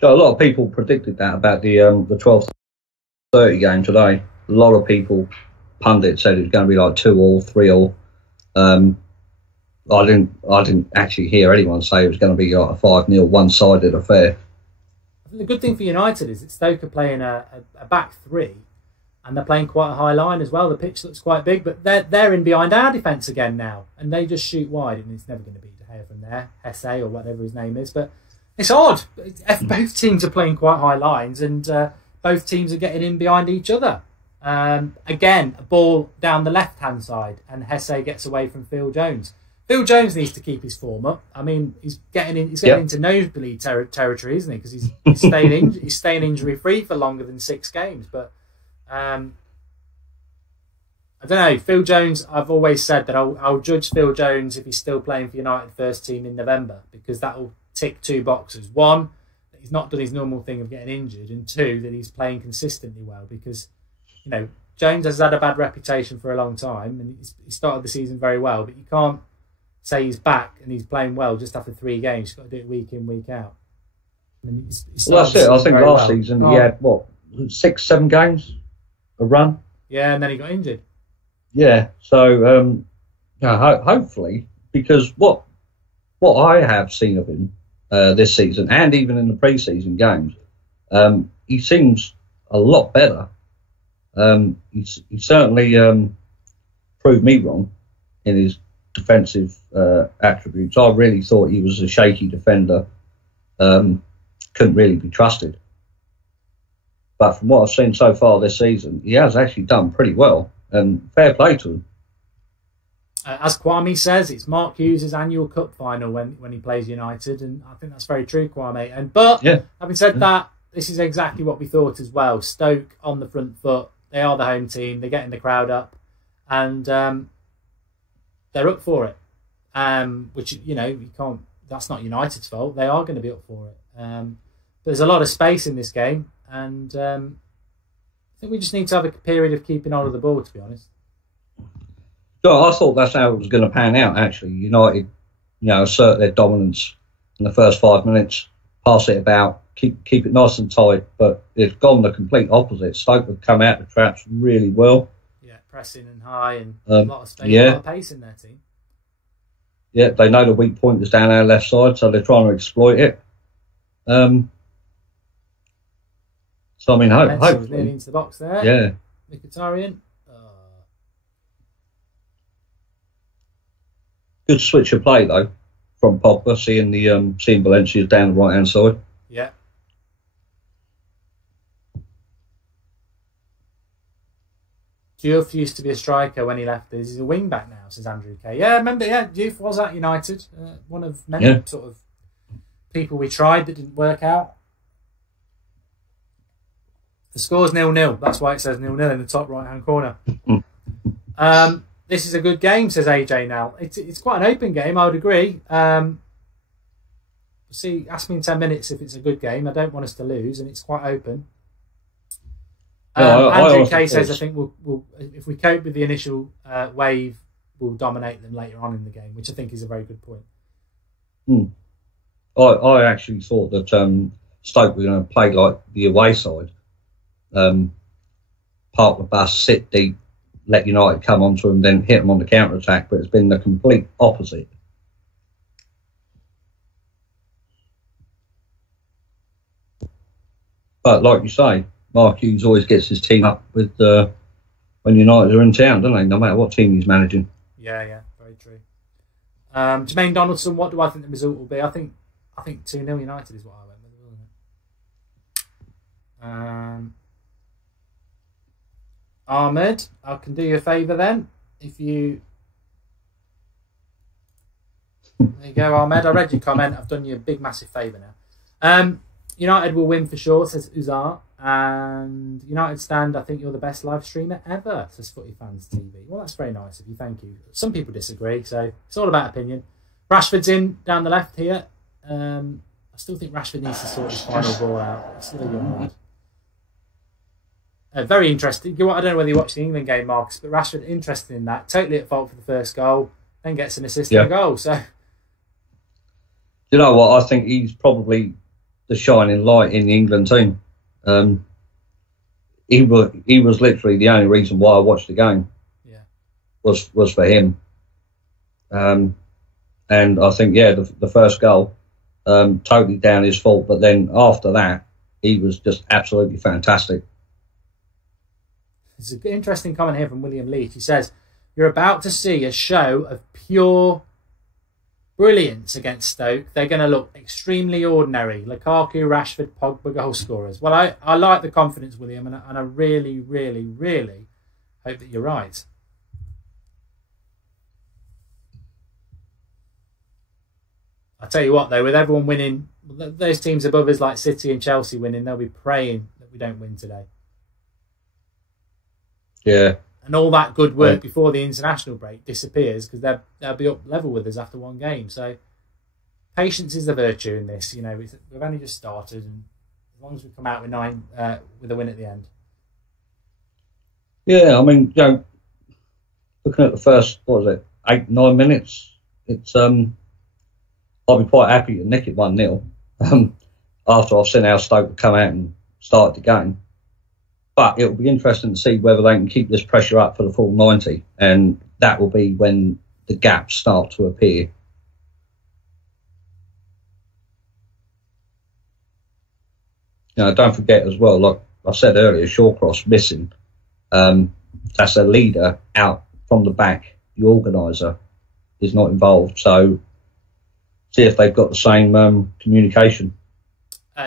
So a lot of people predicted that about the 12:30 game today. A lot of people, pundits, said it was going to be like 2-2, 3-3. I didn't actually hear anyone say it was going to be like a 5-0 one-sided affair. I think the good thing for United is that Stoke are playing a back three, and they're playing quite a high line as well. The pitch looks quite big, but they're in behind our defence again now, and they just shoot wide, and it's never going to be De Gea from there, Hesse or whatever his name is. But it's odd. Both teams are playing quite high lines, and both teams are getting in behind each other. Again, a ball down the left-hand side, and Hesse gets away from Phil Jones. Phil Jones needs to keep his form up. I mean, he's getting into nosebleed territory, isn't he? Because he's staying injury-free for longer than 6 games. But I don't know. Phil Jones, I've always said that I'll judge Phil Jones if he's still playing for United first team in November, because that will tick 2 boxes. 1, that he's not done his normal thing of getting injured, and 2, that he's playing consistently well, because, you know, Jones has had a bad reputation for a long time, and he started the season very well, but you can't say he's back and he's playing well just after 3 games. You've got to do it week in, week out. Well, that's it. I think last season he had, 6, 7 games, a run? Yeah, and then he got injured. Yeah, so hopefully, because what I have seen of him this season, and even in the pre-season games, he seems a lot better. He certainly proved me wrong in his defensive attributes. I really thought he was a shaky defender, couldn't really be trusted. But from what I've seen so far this season, he has actually done pretty well, and fair play to him. As Kwame says, it's Mark Hughes' annual cup final when he plays United, and I think that's very true, Kwame. But having said that, this is exactly what we thought as well. Stoke on the front foot. They are the home team. They're getting the crowd up, and they're up for it. Which, you know, you can't. That's not United's fault. They are going to be up for it. There's a lot of space in this game, and I think we just need to have a period of keeping hold of the ball, to be honest. So I thought that's how it was going to pan out, actually. United, assert their dominance in the first 5 minutes, pass it about, keep it nice and tight, but it's gone the complete opposite. Stoke have come out the traps really well. Yeah, pressing and high, and a lot of space, a lot of pace in their team. Yeah, they know the weak point is down our left side, so they're trying to exploit it. So, I mean, hopefully... nearly into the box there. Yeah. Mkhitaryan. Good switch of play, though, from Pogba, seeing Valencia down the right-hand side. Yeah. Diouf used to be a striker when he left. He's a wing-back now, says Andrew Kay. Yeah, remember, Diouf was at United. One of many sort of people we tried that didn't work out. The score's 0-0. That's why it says 0-0 in the top right-hand corner. This is a good game, says AJ now. It's quite an open game, I would agree. See, ask me in 10 minutes if it's a good game. I don't want us to lose, and it's quite open. Andrew Kay says, I think we'll if we cope with the initial wave, we'll dominate them later on in the game, which I think is a very good point. I actually thought that Stoke were going to play like the away side. Park the bus, sit deep, let United come onto them, then hit them on the counter-attack, but it's been the complete opposite. But like you say, Mark Hughes always gets his team up with when United are in town, don't they? No matter what team he's managing. Yeah, very true. Jermaine Donaldson, what do I think the result will be? I think 2-0 United is what I went with, wasn't it? Ahmed, I can do you a favour then. If you... There you go, Ahmed. I read your comment. I've done you a big, massive favour now. United will win for sure, says Uzar. And United stand, I think you're the best live streamer ever, says Footy Fans TV. Well, that's very nice of you. Thank you. Some people disagree, so it's all about opinion. Rashford's in down the left here. I still think Rashford needs to sort his final ball out. He's still a young lad. Very interesting. I don't know whether you watched the England game, Marcus, but Rashford, interested in that. Totally at fault for the first goal, then gets an assist and a goal. So, you know what? I think he's probably the shining light in the England team. He was literally the only reason why I watched the game. Yeah, was for him. And I think the first goal totally down his fault, but then after that he was just absolutely fantastic. There's an interesting comment here from William Leach. He says, "You're about to see a show of pure brilliance against Stoke. They're going to look extremely ordinary. Lukaku, Rashford, Pogba goal scorers." Well, I like the confidence, William, and I really, really, really hope that you're right. I'll tell you what, though, with everyone winning, those teams above us like City and Chelsea winning, they'll be praying that we don't win today. Yeah. And all that good work before the international break disappears because they'll be up level with us after one game. So patience is the virtue in this. You know, we've only just started, and as long as we come out with a win at the end. Yeah, I mean, looking at the first 8-9 minutes, it's I'll be quite happy to nick it 1-0 after I've seen how Stoke come out and started the game. But it'll be interesting to see whether they can keep this pressure up for the full 90, and that will be when the gaps start to appear. Don't forget as well, like I said earlier, Shawcross missing. That's a leader out from the back. The organiser is not involved, so see if they've got the same communication.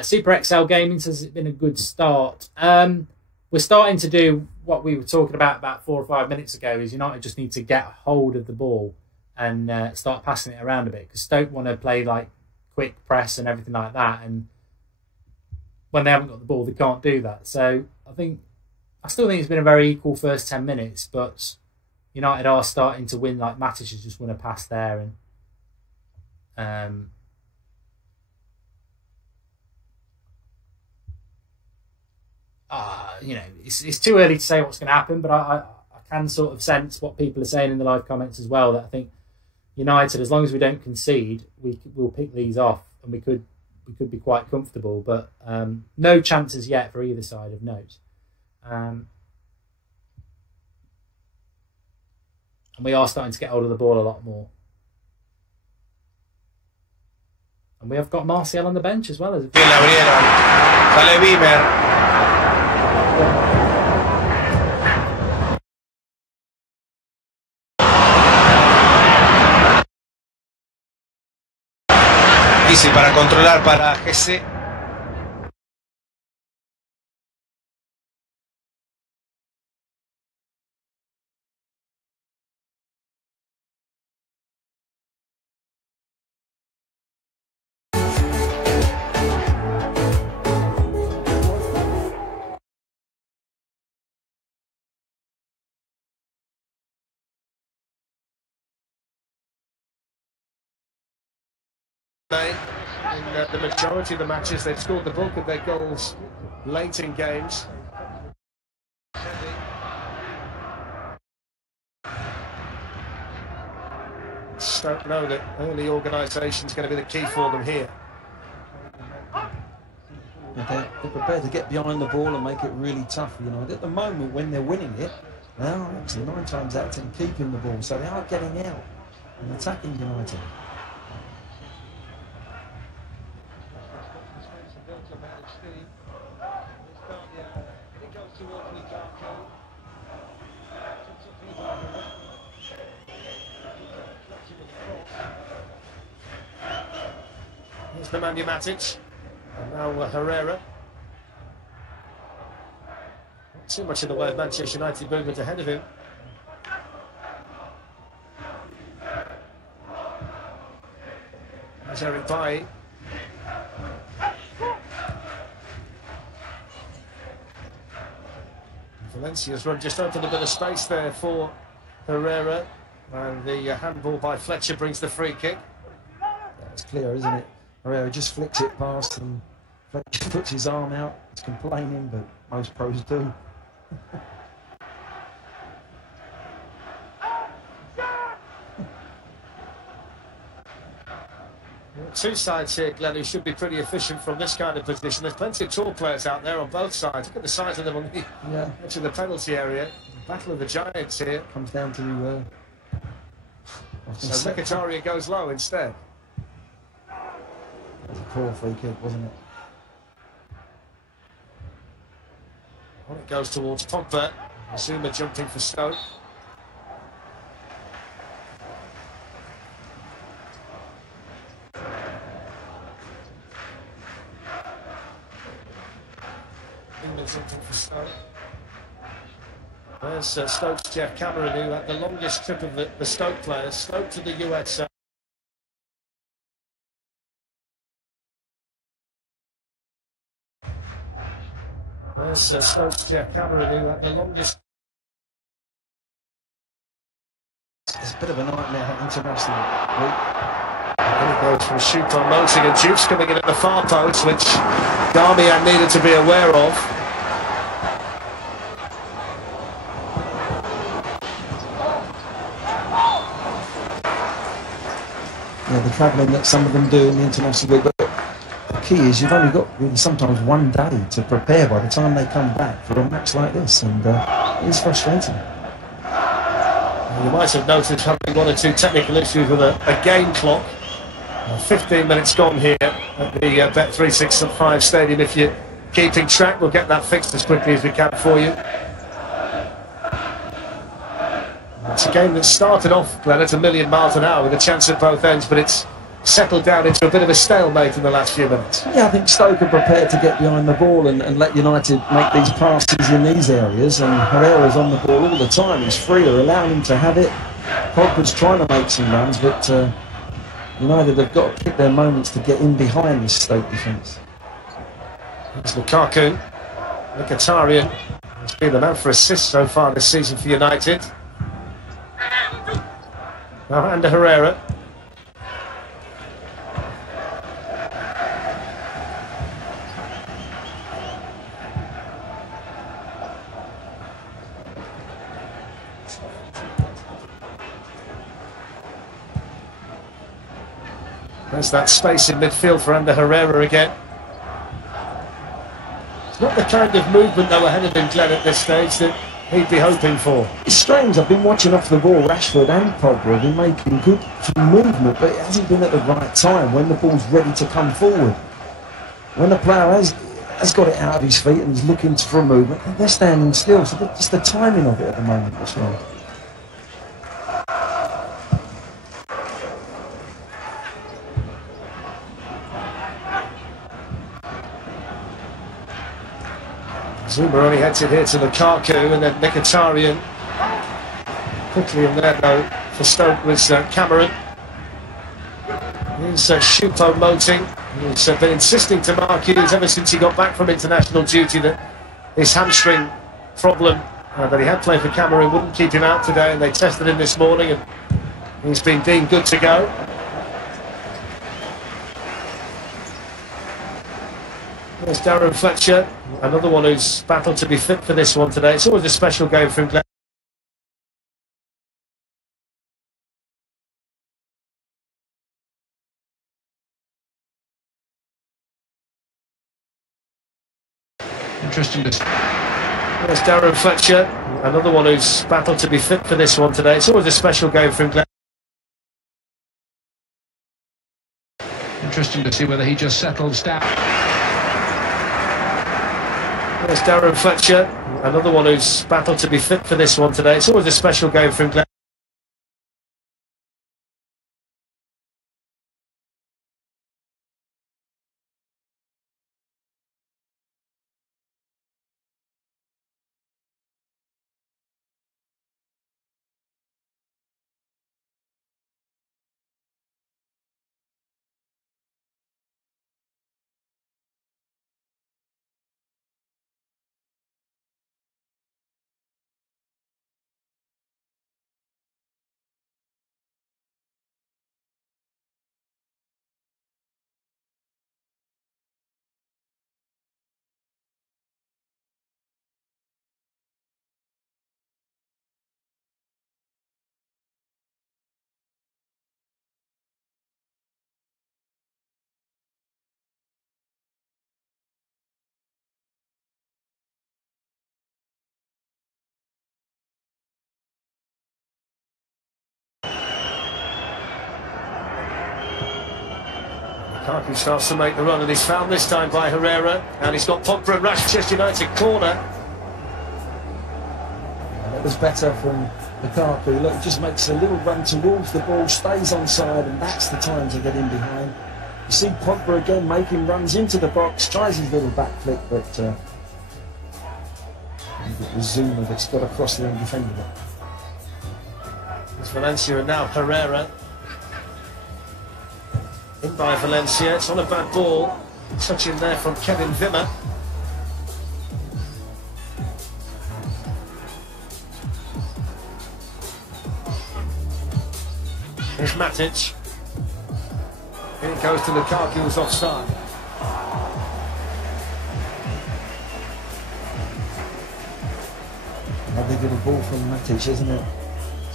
Super XL Gaming says it's been a good start. We're starting to do what we were talking about 4 or 5 minutes ago, is United just need to get hold of the ball and start passing it around a bit, because Stoke want to play like quick press and everything like that, and when they haven't got the ball they can't do that. So I still think it's been a very equal first 10 minutes, but United are starting to win. Like Matic has just won a pass there, and it's too early to say what's going to happen, but I can sort of sense what people are saying in the live comments as well, that I think United, as long as we don't concede, we'll pick these off, and we could be quite comfortable, but no chances yet for either side of note. And we are starting to get hold of the ball a lot more. And we have got Martial on the bench as well. Difícil para controlar para GC. In the majority of the matches, they've scored the bulk of their goals late in games. Stoke know that early organisation is going to be the key for them here. They're prepared to get behind the ball and make it really tough. At the moment when they're winning it, they are actually 9 times out of 10 keeping the ball, so they are getting out and attacking United. Here's Nemanja Matic, and now Herrera. Not too much in the way of Manchester United movement ahead of him. There's Eric Bailly. Valencia's run just opened a bit of space there for Herrera, and the handball by Fletcher brings the free kick. It's clear, isn't it? Herrera just flicks it past and Fletcher puts his arm out. He's complaining, but most pros do. Two sides here, Glenn, who should be pretty efficient from this kind of position. There's plenty of tall players out there on both sides. Look at the size of them on the edge of the penalty area. Battle of the Giants here. Comes down to... so Mkhitaryan goes low instead. It was a poor free kick, wasn't it? Well, it goes towards Pogba. Zuma jumping for Stoke. Something for Stoke. There's Stoke's Jeff Cameron, who had the longest trip of the Stoke players. Stoke to the USA. There's Stoke's Jeff Cameron, who had the longest. It's a bit of a nightmare international week. And it goes from Choupo Moting, and Juice coming in at the far post, which Darmian needed to be aware of. Yeah, the travelling that some of them do in the international week. But the key is you've only got really sometimes one day to prepare by the time they come back for a match like this, and it's frustrating. You might have noticed having one or two technical issues with a game clock. 15 minutes gone here at the Bet365 Stadium. If you're keeping track, we'll get that fixed as quickly as we can for you. It's a game that started off, Glenn, at 1,000,000 miles an hour with a chance at both ends, but it's settled down into a bit of a stalemate in the last few minutes. Yeah, I think Stoke are prepared to get behind the ball and let United make these passes in these areas, and Herrera's on the ball all the time. He's freer, allowing him to have it. Pogba's trying to make some runs, but United have got to pick their moments to get in behind this Stoke defence. It's Lukaku. Mkhitaryan has been the man for assists so far this season for United. Now Ander Herrera. There's that space in midfield for Ander Herrera again. It's not the kind of movement though ahead of him, Glenn, at this stage that he'd be hoping for. It's strange, I've been watching off the ball. Rashford and Pogba have been making good movement, but it hasn't been at the right time when the ball's ready to come forward. When the player has got it out of his feet and is looking for a movement, they're standing still. So just the timing of it at the moment that's wrong. Zuma only heads it here to Lukaku, and then Mkhitaryan. Quickly in there though for Stoke was Cameron. Here's Choupo Moting, who's been insisting to Mark Hughes ever since he got back from international duty that his hamstring problem that he had played for Cameroon wouldn't keep him out today, and they tested him this morning and he's been deemed good to go. There's Darren Fletcher, another one who's battled to be fit for this one today. It's always a special game for him, Glenn. Interesting to see. There's Darren Fletcher, another one who's battled to be fit for this one today. It's always a special game for him, Glenn. Interesting to see whether he just settles down. There's Darren Fletcher, another one who's battled to be fit for this one today. It's always a special game for him, Glenn. Lukaku starts to make the run, and he's found this time by Herrera, and he's got Pogba and Manchester United corner. And it was better from Lukaku. Look, he just makes a little run towards the ball, stays onside, and that's the time to get in behind. You see Pogba again making runs into the box, tries his little back flick, but it was Zuma that's got across there and defended it. It's Valencia and now Herrera. In by Valencia, it's on a bad ball. Touch in there from Kevin Wimmer. Here's Matic. Here it goes to Lukaku, who's offside. Lovely little ball from Matic, isn't it?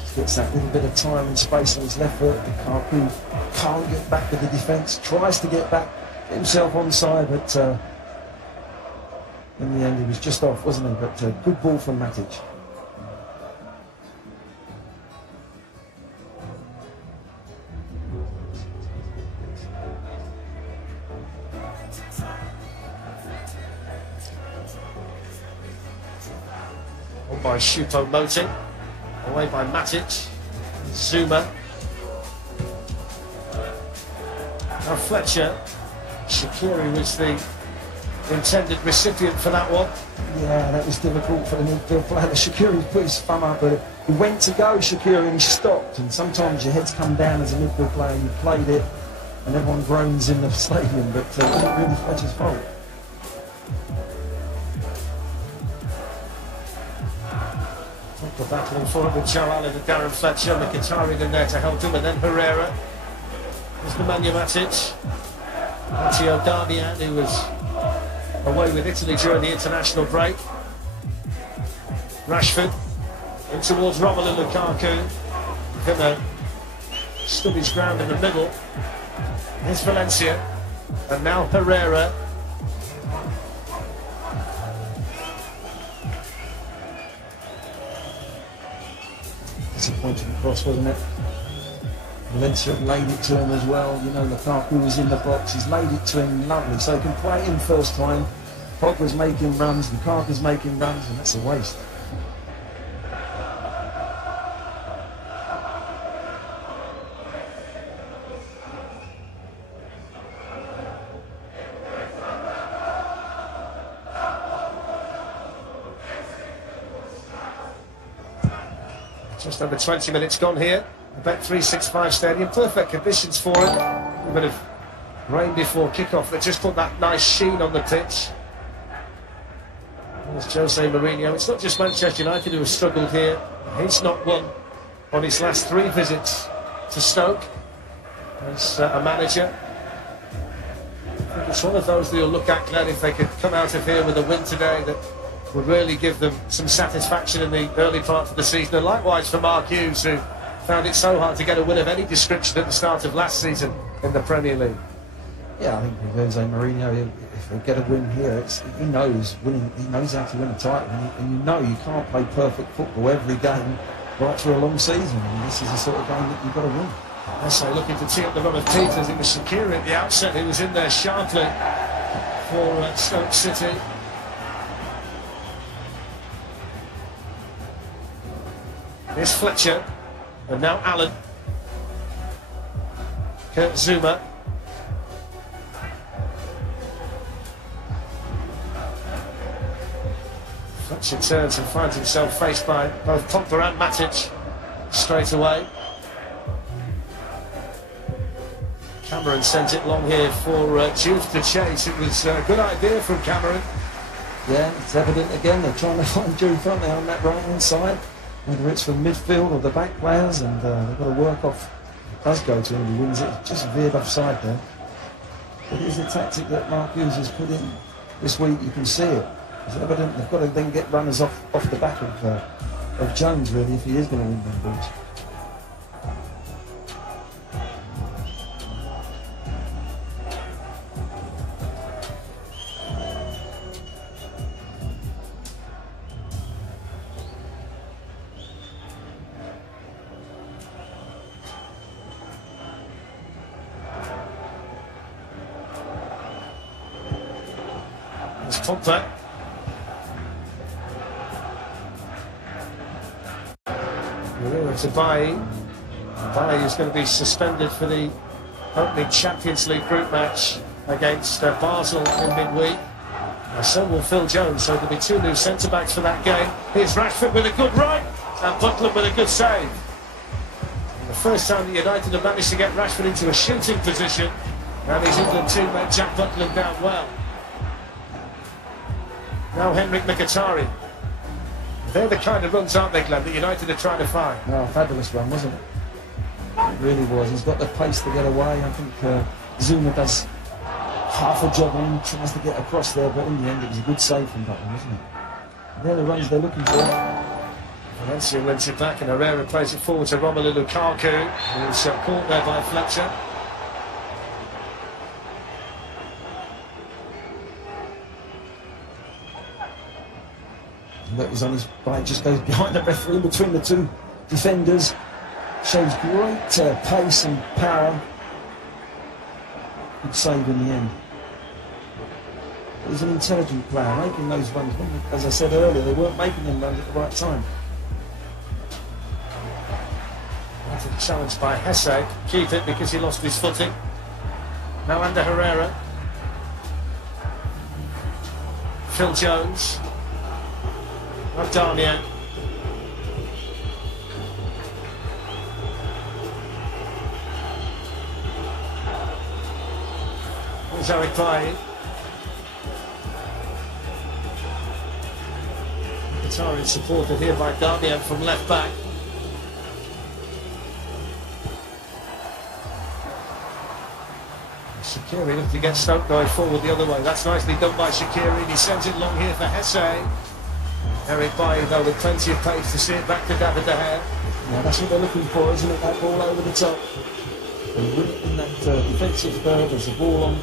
Just gets that little bit of time and space on his left foot. Lukaku can't get back with the defence, tries to get back, get himself onside, but in the end he was just off, wasn't he? But good ball from Matic. By Choupo-Moting, away by Matic, Zuma. Now Fletcher, Shaqiri was the intended recipient for that one. Yeah, that was difficult for the midfield player. Shaqiri put his thumb up, but he went to go, Shaqiri, and he stopped. And sometimes your heads come down as a midfield player, you played it, and everyone groans in the stadium, but it wasn't really Fletcher's fault. For battling for it with Joe Allen and Darren Fletcher, Mkhitaryan in there to help him, and then Herrera. There's Nemanja Matic. Matteo Darmian, who was away with Italy during the international break. Rashford in towards Romelu Lukaku. Gonna stood his ground in the middle. Here's Valencia, and now Herrera. Disappointing cross, wasn't it? Valencia laid it to him as well. You know, Lukaku was in the box. He's laid it to him, lovely. So he can play him first time. Pogba's making runs, Lukaku's making runs, and that's a waste. Just under 20 minutes gone here. The Bet365 Stadium, perfect conditions for it. A bit of rain before kickoff that just put that nice sheen on the pitch. There's Jose Mourinho. It's not just Manchester United who have struggled here. He's not won on his last 3 visits to Stoke as a manager. I think it's one of those that you'll look at, Glenn, if they could come out of here with a win today that would really give them some satisfaction in the early part of the season. And likewise for Mark Hughes, who found it so hard to get a win of any description at the start of last season in the Premier League. Yeah, I think with Jose Mourinho, if they get a win here, he knows winning. He knows how to win a title, and you know you can't play perfect football every game right through a long season. And this is the sort of game that you've got to win. So looking to tee up the run of Peters. It was Shaqiri at the outset who was in there sharply for Stoke City. Here's Fletcher, and now Allen. Kurt Zuma. Fletcher turns and finds himself faced by both Pogba and Matic straight away. Cameron sent it long here for Juve to chase. It was a good idea from Cameron. Yeah, it's evident again. They're trying to find Juve, aren't they, on that right-hand side? Whether it's from midfield or the back players, and they've got to work off. It does go to him, he wins it. Just veered offside there. But it is a tactic that Mark Hughes has put in this week. You can see it. It's evident they've got to then get runners off the back of Jones, really, if he is going to win them balls. It's Pogba. To Bailly. Bailly is going to be suspended for the opening Champions League group match against Basel in midweek. And so will Phil Jones, so there'll be two new centre-backs for that game. Here's Rashford with a good right, and Buckland with a good save. And the first time that United have managed to get Rashford into a shooting position, and his England teammate Jack Buckland down well. Now Henrik Mkhitaryan. They're the kind of runs, aren't they, Glenn, that United are trying to find? No, fabulous run, wasn't it? It really was. He's got the pace to get away. I think Zuma does half a job on him, tries to get across there, but in the end it was a good save from Buckland, wasn't it? They're the runs they're looking for. Valencia wins it back, and Herrera plays it forward to Romelu Lukaku, who's caught there by Fletcher. That was on his bike, just goes behind the referee between the two defenders. Shows great pace and power. Good save in the end. He's an intelligent player, making those runs. As I said earlier, they weren't making them runs at the right time. Challenged by Hesse, keep it because he lost his footing. Now under Herrera. Phil Jones. Darmian. There's Eric Bailly. Mkhitaryan supported here by Darmian from left back. Shaqiri looking to get Stoke going forward the other way. That's nicely done by Shaqiri. He sends it long here for Hesse. Eric Bailly, though, with plenty of pace to see it back to David De Gea. Yeah, that's what they're looking for, isn't it? That ball over the top. And win it in that defensive third. There's a ball on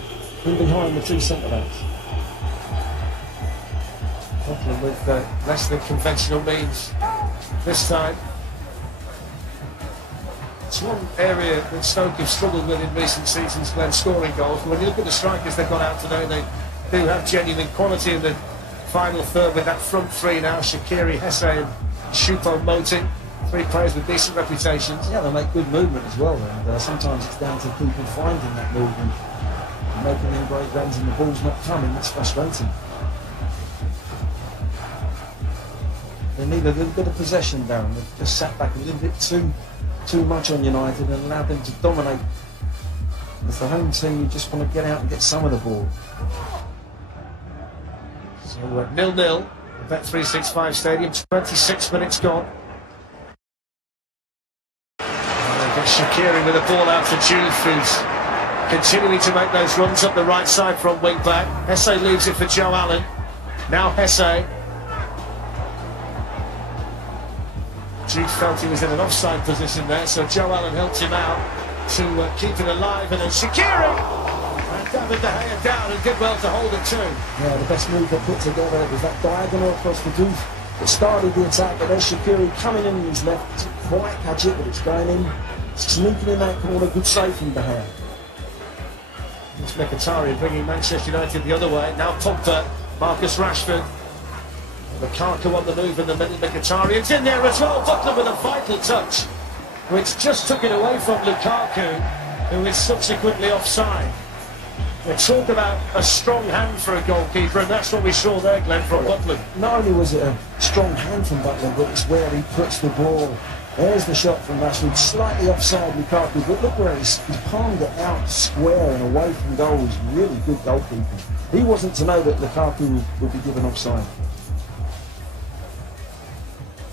in behind the two centre-backs. Buckland with less than conventional means this time. It's one area that Stoke have struggled with in recent seasons when scoring goals. But when you look at the strikers they've got out today, they do have genuine quality in the final third with that front three now. Shaqiri, Hesse and Choupo-Moting. Three players with decent reputations. Yeah, they make good movement as well. And sometimes it's down to people finding that movement and making them great runs and the ball's not coming. That's frustrating. They need a little bit of possession, Darren. They've just sat back a little bit too much on United and allowed them to dominate. As the home team, you just want to get out and get some of the ball. So 0-0 at Bet365 Stadium, 26 minutes gone. And they get Shaqiri with a ball out to Juve, who's continuing to make those runs up the right side from wing back. Hesse leaves it for Joe Allen. Now Hesse. Juve felt he was in an offside position there, so Joe Allen helped him out to keep it alive, and then Shaqiri! David De Gea down and did well to hold it too. Yeah, the best move they put together was that diagonal across the roof that started the attack, but there's Shaqiri coming in his left. Didn't quite catch it, but it's going in, sneaking in that corner. Good save from De Gea. It's Mkhitaryan bringing Manchester United the other way. Now Pogba, Marcus Rashford. Lukaku on the move in the middle. Mkhitaryan's in there as well. Buckland with a vital touch, which just took it away from Lukaku, who is subsequently offside. They talk about a strong hand for a goalkeeper, and that's what we saw there, Glenn, from Buckland. Not only was it a strong hand from Buckland, but it's where he puts the ball. There's the shot from Rashford, slightly offside Lukaku, but look where he's palmed it out square and away from goal. He's really good goalkeeping. He wasn't to know that Lukaku would be given offside.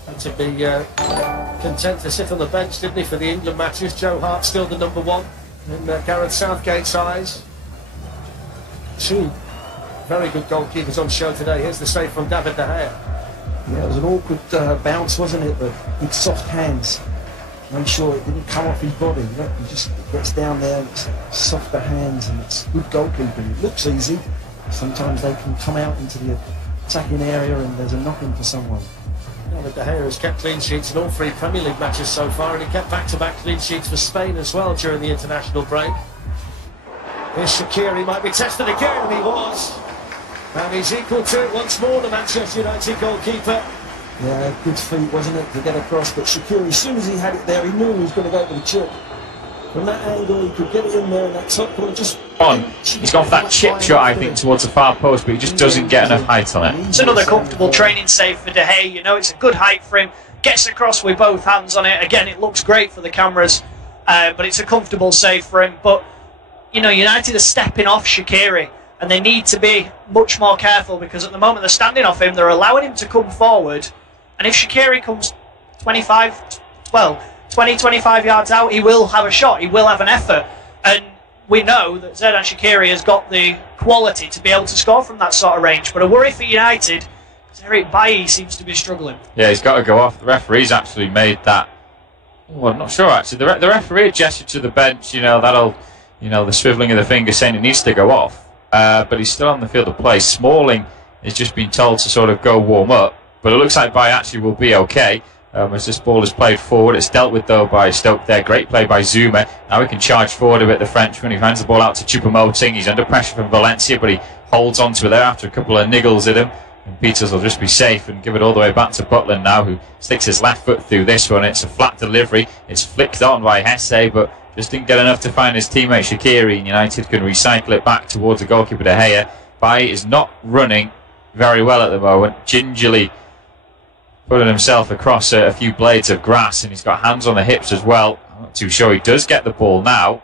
Had to be content to sit on the bench, didn't he, for the England matches? Joe Hart still the number one in Gareth Southgate's eyes. Two very good goalkeepers on show today. Here's the save from David De Gea. Yeah, it was an awkward bounce, wasn't it? But with soft hands, make sure it didn't come off his body. Look, he just gets down there, it's softer hands, and it's good goalkeeping. It looks easy. Sometimes they can come out into the attacking area and there's a knock-in for someone. David De Gea has kept clean sheets in all three Premier League matches so far, and he kept back-to-back clean sheets for Spain as well during the international break. Here's Shaqiri, might be tested again, and he was. And he's equal to it once more, the Manchester United goalkeeper. Yeah, good feet, wasn't it, to get across. But Shaqiri, as soon as he had it there, he knew he was going to go for the chip. From that angle, he could get it in there, and that top corner just... He's gone for that chip shot, I think, towards the far post, but he just doesn't get enough height on it. It's another comfortable training save for De Gea. You know, it's a good height for him. Gets across with both hands on it. Again, it looks great for the cameras, but it's a comfortable save for him. But, you know, United are stepping off Shaqiri, and they need to be much more careful, because at the moment they're standing off him, they're allowing him to come forward, and if Shaqiri comes 20, 25 yards out, he will have a shot, he will have an effort, and we know that Xherdan Shaqiri has got the quality to be able to score from that sort of range. But a worry for United, because Eric Bailly seems to be struggling. Yeah, he's got to go off. The referee's actually made that. Well, I'm not sure actually. The referee gestured to the bench, you know, that'll, you know, the swivelling of the finger saying it needs to go off. But he's still on the field of play. Smalling has just been told to sort of go warm up, but it looks like Bailly actually will be okay. As this ball is played forward, it's dealt with though by Stoke there. Great play by Zuma. Now he can charge forward a bit, the Frenchman. He hands the ball out to Choupo-Moting. He's under pressure from Valencia, but he holds on to it there after a couple of niggles at him. And Peters will just be safe and give it all the way back to Butland now, who sticks his left foot through this one. It's a flat delivery. It's flicked on by Hesse, but just didn't get enough to find his teammate Shaqiri. And United can recycle it back towards the goalkeeper De Gea. Bailly is not running very well at the moment. Gingerly putting himself across a few blades of grass, and he's got hands on the hips as well. I'm not too sure. He does get the ball now,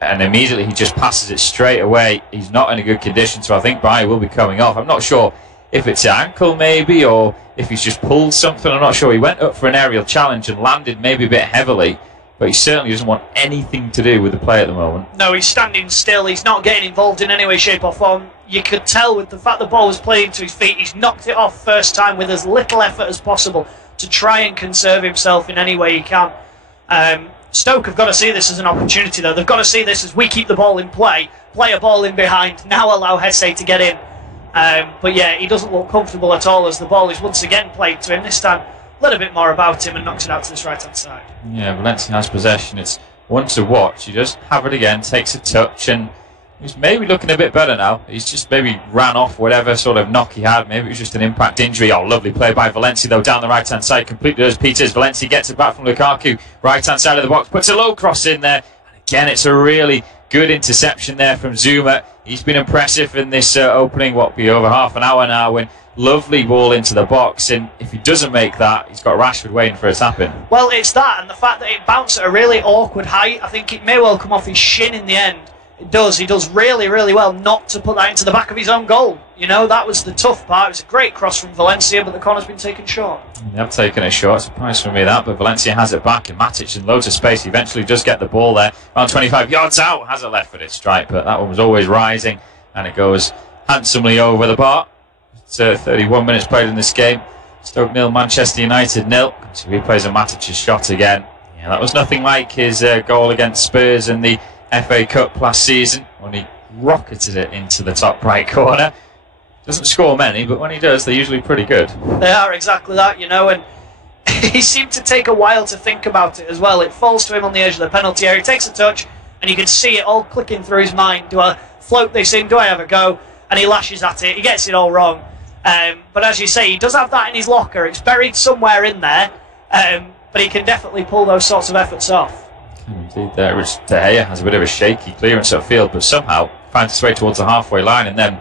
and immediately he just passes it straight away. He's not in a good condition, so I think Bailly will be coming off. I'm not sure if it's an ankle maybe, or if he's just pulled something. I'm not sure. He went up for an aerial challenge and landed maybe a bit heavily, but he certainly doesn't want anything to do with the play at the moment. No, he's standing still. He's not getting involved in any way, shape or form. You could tell with the fact the ball was playing to his feet, he's knocked it off first time with as little effort as possible to try and conserve himself in any way he can. Stoke have got to see this as an opportunity though. They've got to see this as we keep the ball in play a ball in behind, now allow Hesse to get in. But yeah, he doesn't look comfortable at all as the ball is once again played to him. This time a little bit more about him and knocks it out to this right hand side. Yeah, Valencia has possession. It's one to watch. He does have it again, takes a touch, and he's maybe looking a bit better now. He's just maybe ran off whatever sort of knock he had. Maybe it was just an impact injury. Oh, lovely play by Valencia though, down the right hand side. Completely does Peters. Valencia gets it back from Lukaku. Right hand side of the box, puts a low cross in there. And again, it's a really good interception there from Zuma. He's been impressive in this opening, what, be over half an hour now, when lovely ball into the box, and if he doesn't make that, he's got Rashford waiting for a tap in. Well, it's that, and the fact that it bounced at a really awkward height. I think it may well come off his shin in the end. It does. He does really, really well not to put that into the back of his own goal. You know, that was the tough part. It was a great cross from Valencia, but the corner's been taken short. They have taken it short. Surprise for me that, but Valencia has it back, and Matic in loads of space. He eventually does get the ball there. Around 25 yards out, has a left-footed strike, but that one was always rising, and it goes handsomely over the bar. It's 31 minutes played in this game. Stoke 0, Manchester United 0. So he plays a Matic's shot again. Yeah, that was nothing like his goal against Spurs in the FA Cup last season when he rocketed it into the top right corner. Doesn't score many, but when he does, they're usually pretty good. They are, exactly that, you know, and he seemed to take a while to think about it as well. It falls to him on the edge of the penalty area. He takes a touch, and you can see it all clicking through his mind. Do I float this in? Do I have a go? And he lashes at it. He gets it all wrong. But as you say, he does have that in his locker. It's buried somewhere in there, but he can definitely pull those sorts of efforts off. Indeed, there. De Gea has a bit of a shaky clearance upfield, but somehow finds his way towards the halfway line, and then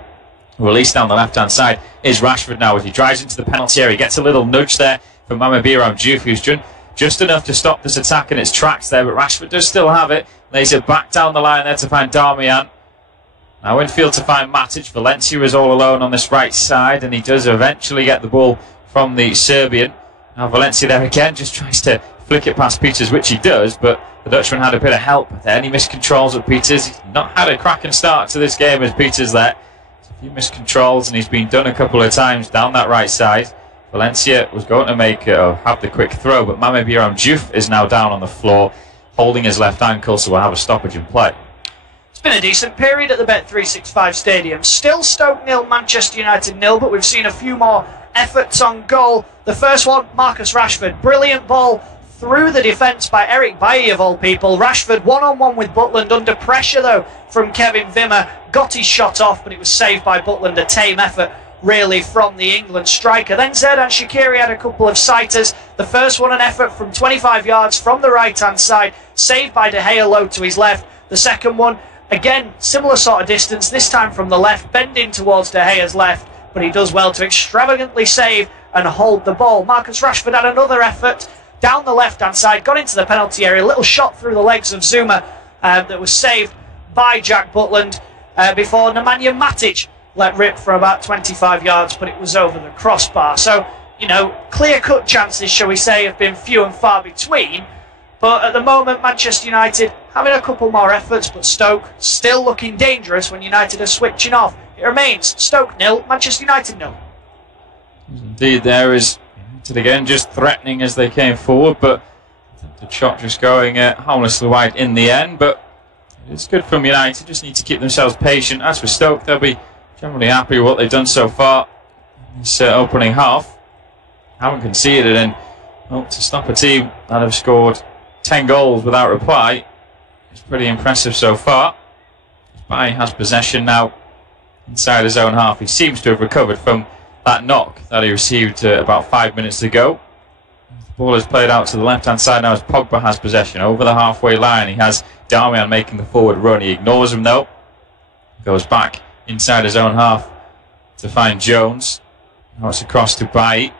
released down the left-hand side is Rashford now as he drives into the penalty area. He gets a little nudge there from Mamadou Diouf, who's done just enough to stop this attack in its tracks there, but Rashford does still have it. Lays it back down the line there to find Darmian. Now infield to find Matic. Valencia is all alone on this right side, and he does eventually get the ball from the Serbian. Now Valencia there again, just tries to flick it past Peters, which he does, but the Dutchman had a bit of help there. He miscontrols with Peters. He's not had a cracking start to this game as Peters there. A few miscontrols, and he's been done a couple of times down that right side. Valencia was going to make have the quick throw, but Mamadou Diouf is now down on the floor, holding his left ankle, so we'll have a stoppage in play. It's been a decent period at the Bet365 Stadium. Still Stoke 0, Manchester United 0, but we've seen a few more efforts on goal. The first one, Marcus Rashford. Brilliant ball through the defence by Eric Bailly of all people. Rashford one-on-one with Butland under pressure though from Kevin Wimmer. Got his shot off, but it was saved by Butland. A tame effort really from the England striker. Then Xherdan Shaqiri had a couple of sighters. The first one an effort from 25 yards from the right hand side, saved by De Gea low to his left. The second one, again, similar sort of distance, this time from the left, bending towards De Gea's left, but he does well to extravagantly save and hold the ball. Marcus Rashford had another effort down the left-hand side, got into the penalty area, a little shot through the legs of Zuma that was saved by Jack Butland before Nemanja Matic let rip for about 25 yards, but it was over the crossbar. So, you know, clear-cut chances, shall we say, have been few and far between. But at the moment, Manchester United having a couple more efforts, but Stoke still looking dangerous when United are switching off. It remains Stoke 0, Manchester United 0. Indeed, there is United again, just threatening as they came forward, but the shot just going harmlessly wide in the end. But it's good from United, just need to keep themselves patient. As for Stoke, they'll be generally happy with what they've done so far in this opening half. Haven't conceded, and to stop a team that have scored 10 goals without reply is pretty impressive so far. Bailly has possession now inside his own half. He seems to have recovered from that knock that he received about 5 minutes ago. The ball is played out to the left-hand side now as Pogba has possession over the halfway line. He has Darmian making the forward run. He ignores him though. Goes back inside his own half to find Jones. Now it's across to Bailly.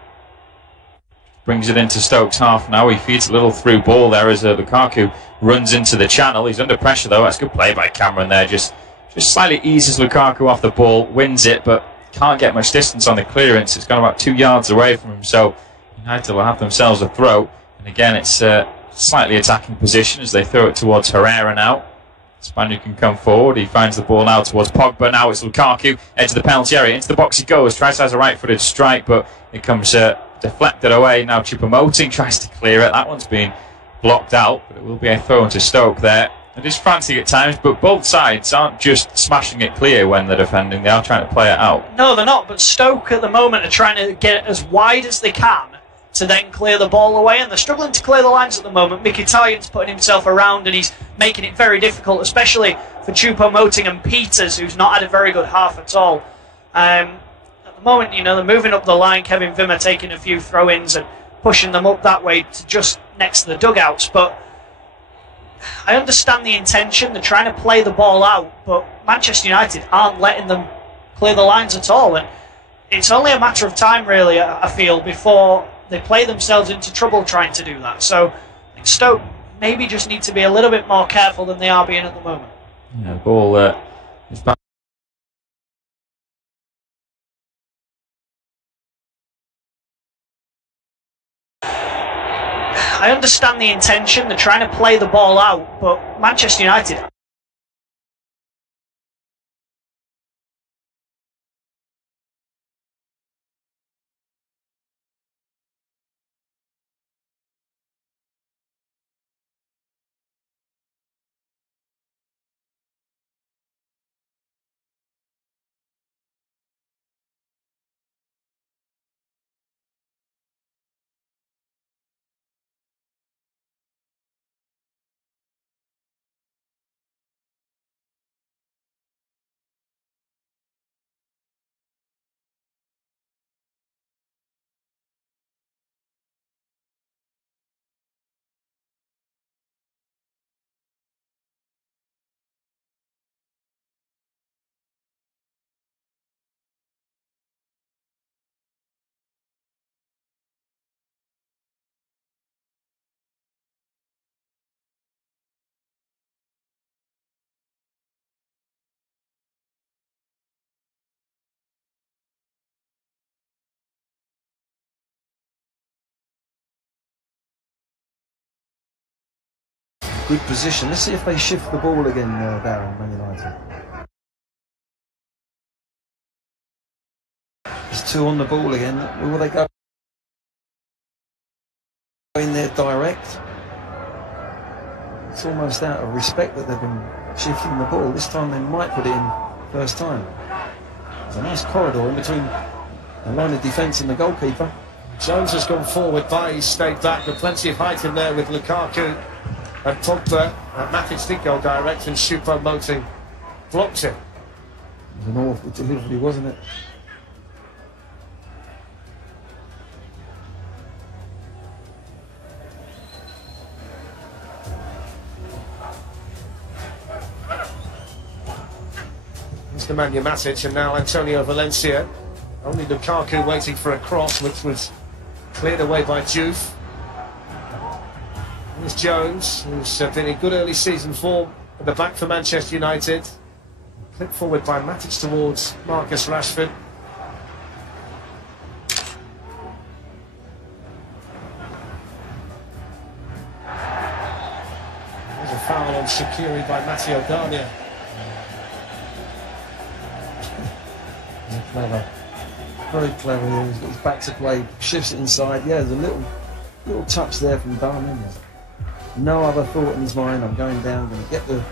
Brings it into Stoke's half now. He feeds a little through ball there as Lukaku runs into the channel. He's under pressure though. That's good play by Cameron there. Just slightly eases Lukaku off the ball, wins it, but can't get much distance on the clearance. It's gone about 2 yards away from him, so United will have themselves a throw. And again, it's slightly attacking position as they throw it towards Herrera now. Spaniard can come forward. He finds the ball now towards Pogba. Now it's Lukaku, edge of the penalty area. Into the box he goes. Tries to have a right-footed strike, but it comes deflected away. Now Choupo-Moting tries to clear it. That one's been blocked out, but it will be a throw into Stoke there. It is frantic at times, but both sides aren't just smashing it clear when they're defending. They are trying to play it out. No, they're not, but Stoke at the moment are trying to get it as wide as they can to then clear the ball away, and they're struggling to clear the lines at the moment. Mkhitaryan's putting himself around and he's making it very difficult, especially for Choupo-Moting and Peters, who's not had a very good half at all. At the moment, you know, they're moving up the line. Kevin Wimmer taking a few throw-ins and pushing them up that way to just next to the dugouts, but I understand the intention. They're trying to play the ball out, but Manchester United aren't letting them clear the lines at all, and it's only a matter of time really, I feel, before they play themselves into trouble trying to do that. So I think Stoke maybe just need to be a little bit more careful than they are being at the moment. Yeah, ball is back. I understand the intention. They're trying to play the ball out, but Manchester United Good position. Let's see if they shift the ball again, Darren, Man United. There's two on the ball again. Will they go in there direct? It's almost out of respect that they've been shifting the ball. This time they might put it in first time. There's a nice corridor in between the line of defence and the goalkeeper. Jones has gone forward, Bailly stayed back, but plenty of height in there with Lukaku and Pogba. Matic did go direct and Choupo-Moting blocked it. It was an awful delivery, wasn't it? Mr. Nemanja Matic and now Antonio Valencia. Only Lukaku waiting for a cross, which was cleared away by Juve. Here's Jones, who's been in good early season form at the back for Manchester United. Clipped forward by Matic towards Marcus Rashford. There's a foul on Shaqiri by Matteo Darmian. Clever. Very clever here. He's got his back to play, shifts it inside. Yeah, there's a little touch there from Darmian. No other thought in his mind. I'm going down, going to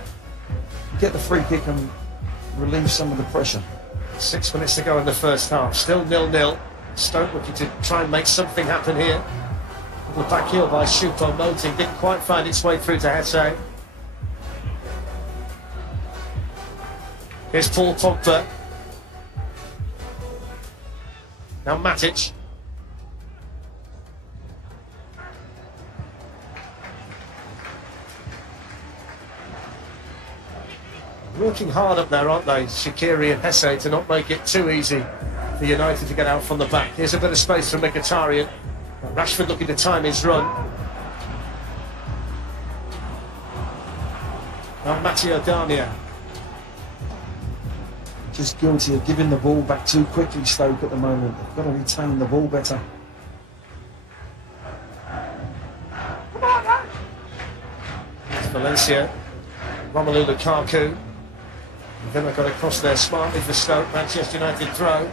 get the free kick and relieve some of the pressure. 6 minutes to go in the first half. Still 0-0. Stoke looking to try and make something happen here. The back heel by Choupo-Moting didn't quite find its way through to Hesse. Here's Paul Pogba. Now Matic. Working hard up there, aren't they, Shaqiri and Hesse, to not make it too easy for United to get out from the back. Here's a bit of space for Mkhitaryan. Rashford looking to time his run. Now Matteo Darmian. Just guilty of giving the ball back too quickly, Stoke, at the moment. They've got to retain the ball better. It's Valencia. Romelu Lukaku. And then they've got to cross there smartly for Stoke. Manchester United throw.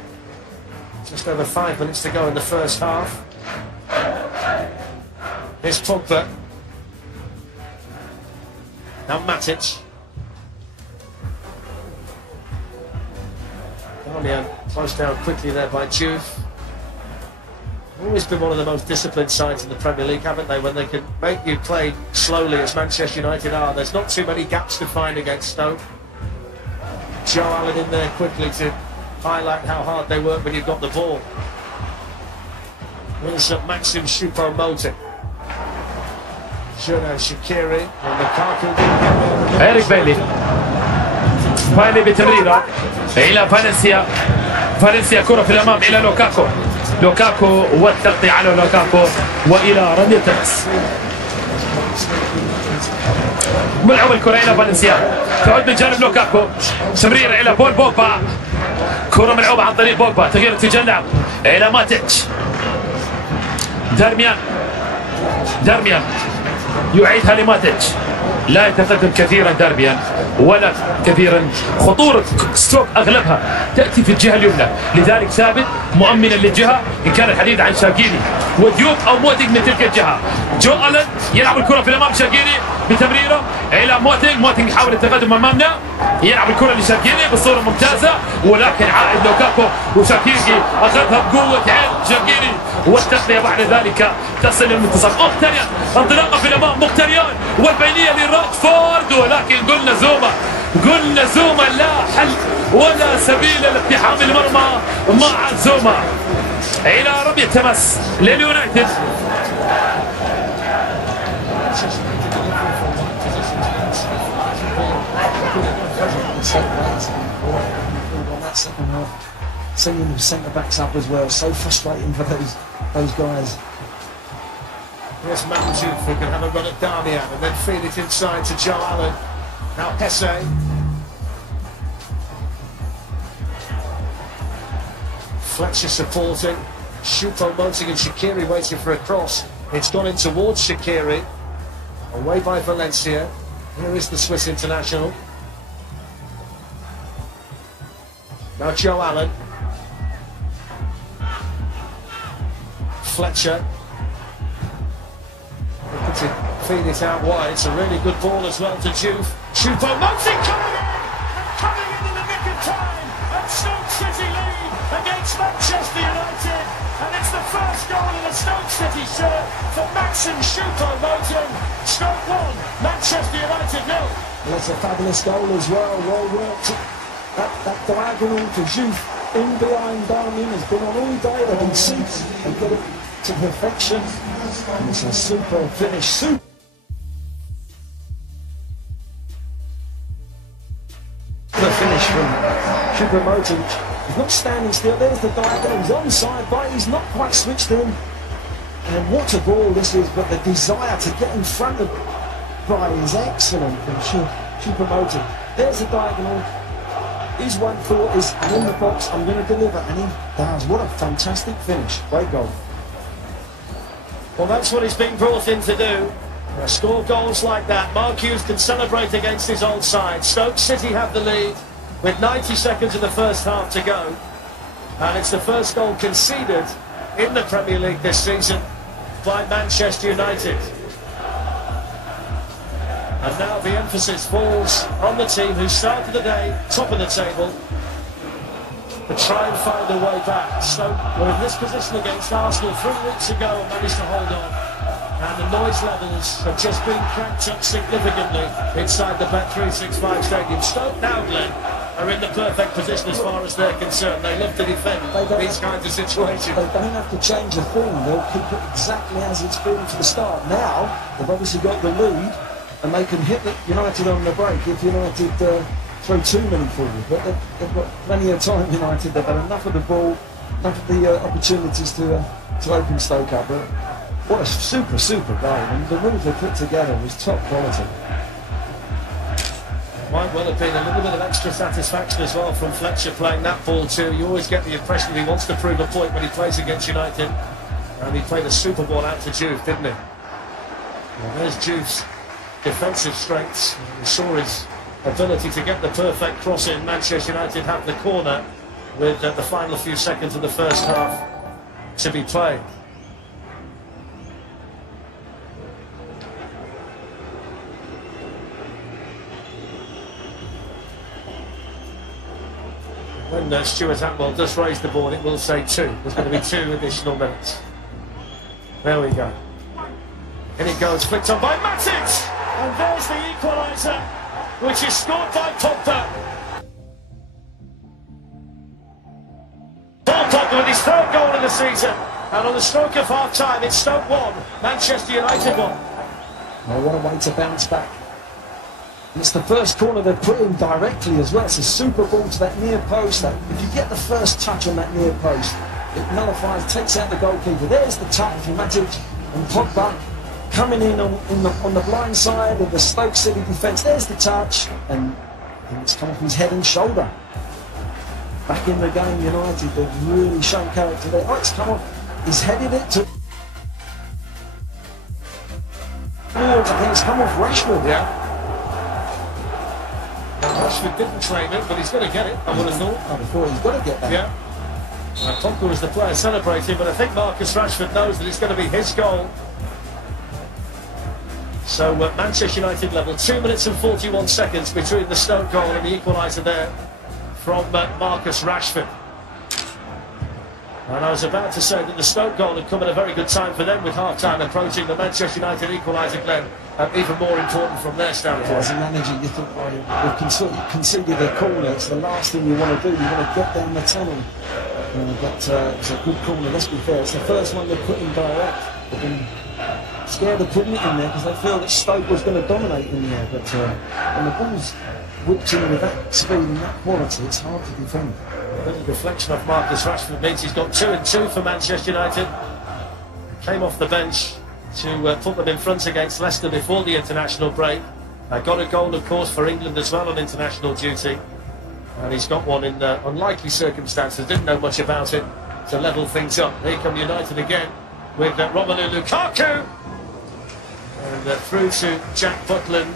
Just over 5 minutes to go in the first half. Here's Pogba. Now Matic. Darmian closed down quickly there by Juve. Always been one of the most disciplined sides in the Premier League, haven't they? When they can make you play slowly, as Manchester United are. There's not too many gaps to find against Stoke. Joe Allen in there quickly to highlight how hard they work when you've got the ball. Here's Maxim Choupo-Moting. Jordan Shaqiri and Lukaku. إيريك بايلي بتمريرة إلى فالنسيا كرة في الأمام إلى لوكاكو والتغطية على لوكاكو وإلى رمية التماس. ملعوب الكرة إلى فالنسيا تعود من جانب لوكاكو. تمريرة إلى بوجبا. كرة ملعوبة عن طريق بوجبا. تغيير اتجاه اللعب إلى ماتيتش. دارميان يعيدها لماتيتش. لا يتقدم كثيرا دارميان ولا كثيرا. خطورة ستوك أغلبها تأتي في الجهة اليمنى، لذلك ثابت مؤمنا للجهة إن كان الحديث عن شاقيري وديوب أو موتينغ من تلك الجهة. جو ألن يلعب الكرة في الأمام. شاقيري بتمريره إلى موتينغ يحاول التقدم أمامنا. يلعب الكرة لشاقيري بصورة ممتازة، ولكن عائد لوكاكو وشاقيري أخذها بقوة عين شاقيري، والتغطية بعد ذلك تصل للمنتصف. مختريان انطلاقة في الأمام. مختريان والبينية لراشفورد، ولكن قلنا زوما لا حل ولا سبيل لاقتحام المرمى مع زوما. إلى رمية تماس لليونايتد. Sending the centre backs up as well, so frustrating for those guys. Here's Manju who can have a run at Darmian and then feed it inside to Joe Allen. Now Hesse. Fletcher supporting. Choupo-Moting and Shaqiri waiting for a cross. It's gone in towards Shaqiri. Away by Valencia. Here is the Swiss international. Now Joe Allen. Fletcher. Feed it out wide. It's a really good ball as well to Juve. Choupo-Moting coming in the nick of time, and Stoke City lead against Manchester United, and it's the first goal of the Mason Choupo-Moting. Stoke 1, Manchester United 0. Well, that's a fabulous goal as well. Well worked. That diagonal to Juve in behind Darmian has been on all day. They've been seats and got it to perfection. And it's a super finish. Super finish from Choupo-Moting. He's not standing still. There's the diagonal. He's onside, but he's not quite switched in. And what a ball this is, but the desire to get in front of Guy is excellent from Choupo-Moting. There's the diagonal. His one thought is, I'm in the box, I'm going to deliver, and he does. What a fantastic finish. Great goal. Well, that's what he's been brought in to do. Score goals like that. Mark Hughes can celebrate against his old side. Stoke City have the lead with 90 seconds of the first half to go. And it's the first goal conceded in the Premier League this season by Manchester United. And now the emphasis falls on the team who started the day top of the table to try and find a way back. Stoke were in this position against Arsenal 3 weeks ago and managed to hold on. And the noise levels have just been cranked up significantly inside the Bet365 stadium. Stoke now, Glenn, are in the perfect position as far as they're concerned. They love to defend these kinds of situations. They don't have to change a thing. They'll keep it exactly as it's been for the start. Now, they've obviously got the lead, and they can hit United on the break if United throw too many forward. But they've got plenty of time, United. They've had enough of the ball, enough of the opportunities to open Stoke up. But what a super goal. And the rules they put together was top quality. Might well have been a little bit of extra satisfaction as well from Fletcher playing that ball too. You always get the impression he wants to prove a point when he plays against United. And he played a super ball out to Juve, didn't he? Well, there's Juve's defensive strengths. We saw his ability to get the perfect cross in. Manchester United have the corner with the final few seconds of the first half to be played. When Stuart Atwell does raise the ball, it will say 2. There's going to be 2 additional minutes. There we go. And it goes, flicked on by Matic! And there's the equaliser, which is scored by Pogba. Paul Pogba with his 3rd goal of the season. And on the stroke of half-time, it's Stoke 1, Manchester United 1. Oh, what a way to bounce back. And it's the first corner they've put in directly as well. It's a super ball to that near post. If you get the first touch on that near post, it nullifies, takes out the goalkeeper. There's the touch from Matic and Pogba coming in on the blind side of the Stoke City defence. There's the touch, and I think it's come off his head and shoulder. Back in the game, United, they've really shown character there. Oh, it's come off. He's headed it to... I think it's come off Rashford. Yeah. Rashford didn't claim it, but he's going to get it, I would have thought. I would have thought he's got to get that. Yeah. Pogba was the player celebrating, but I think Marcus Rashford knows that it's going to be his goal. So Manchester United level, 2 minutes and 41 seconds between the Stoke goal and the equaliser there from Marcus Rashford. And I was about to say that the Stoke goal had come at a very good time for them with half-time approaching. The Manchester United equaliser, Glenn, even more important from their standpoint. Yeah, as a manager, you think, oh, we've conceded a corner. It's the last thing you want to do. You want to get down the tunnel. But it's a good corner, let's be fair. It's the first one they've put in direct. They've been scared of putting it in there because they feel that Stoke was going to dominate in there. But when the ball's whipped in with that speed and that quality, it's hard to defend. A little deflection off Marcus Rashford means he's got 2 and 2 for Manchester United. Came off the bench to put them in front against Leicester before the international break. Got a goal, of course, for England as well on international duty. And he's got one in unlikely circumstances. Didn't know much about it to level things up. Here come United again with Romelu Lukaku. And through to Jack Butland.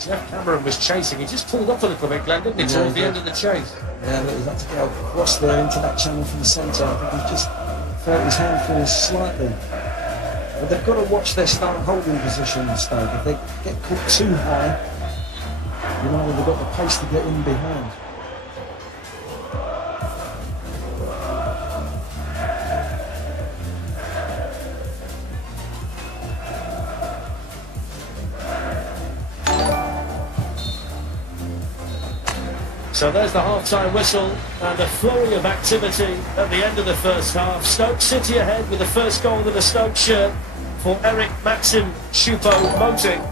Jeff Cameron was chasing. He just pulled up a little bit, Glenn, didn't he, towards the end of the chase? Yeah, but he's had to go across there into that channel from the centre. I think he just felt his hand finish slightly. But they've got to watch their start holding position, Stoke. If they get caught too high, you know, they've got the pace to get in behind. So there's the half-time whistle and the flurry of activity at the end of the first half. Stoke City ahead with the first goal in the Stoke shirt for Eric Maxim Choupo-Moting.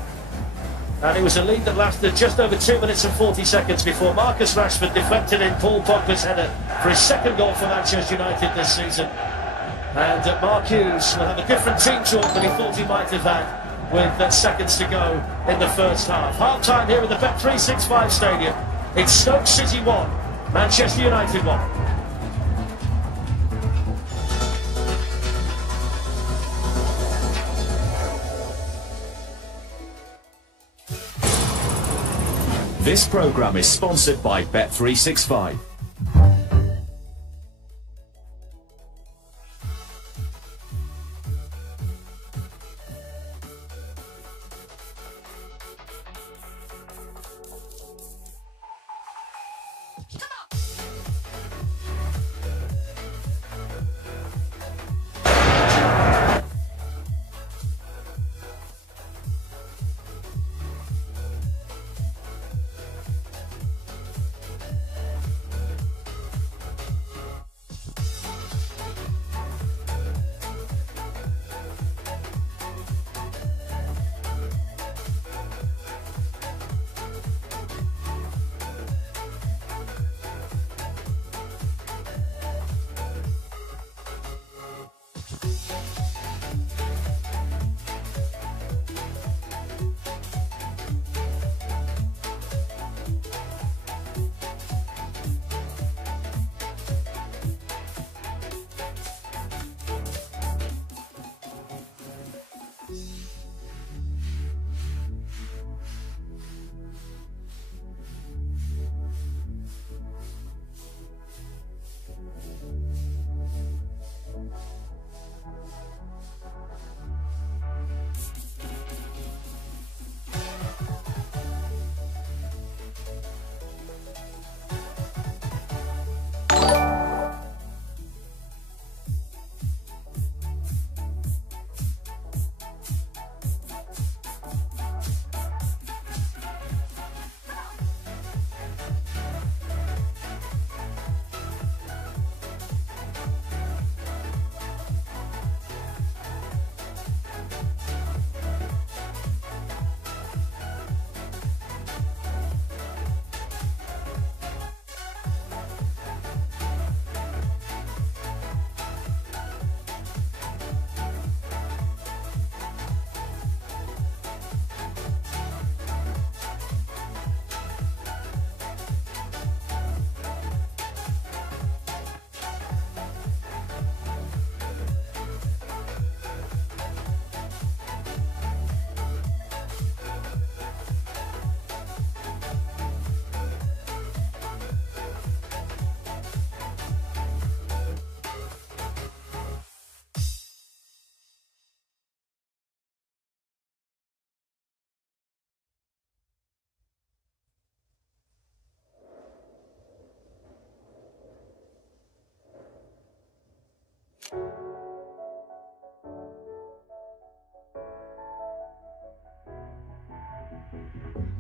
And it was a lead that lasted just over 2 minutes and 40 seconds before Marcus Rashford deflected in Paul Pogba's header for his second goal for Manchester United this season. And Mark Hughes will have a different team talk than he thought he might have had with seconds to go in the first half. Half-time here at the Bet365 Stadium. It's Stoke City 1, Manchester United 1. This programme is sponsored by Bet365.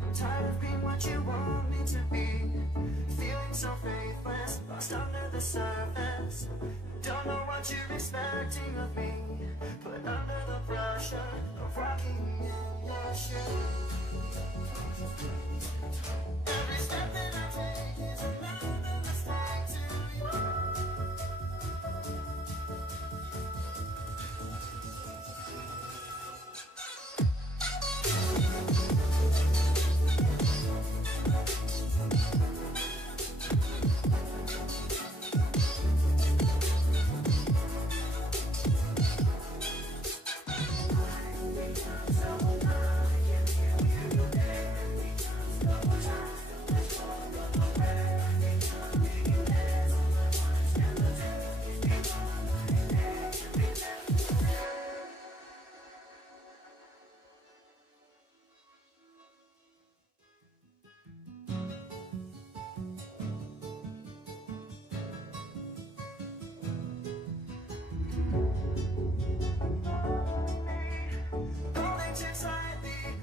I'm tired of being what you want me to be, feeling so faithless, lost under the surface. Don't know what you're expecting of me, put under the pressure of rocking in your shoes. Every step that I take is another mistake to you.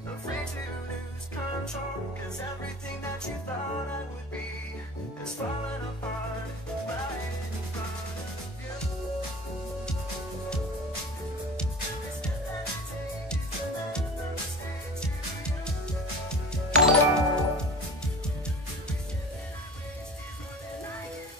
Afraid to lose control, 'cause everything that you thought I would be It's falling apart right in front of you. Every step that I take is another mistake to you. Every step that I waste is more than I can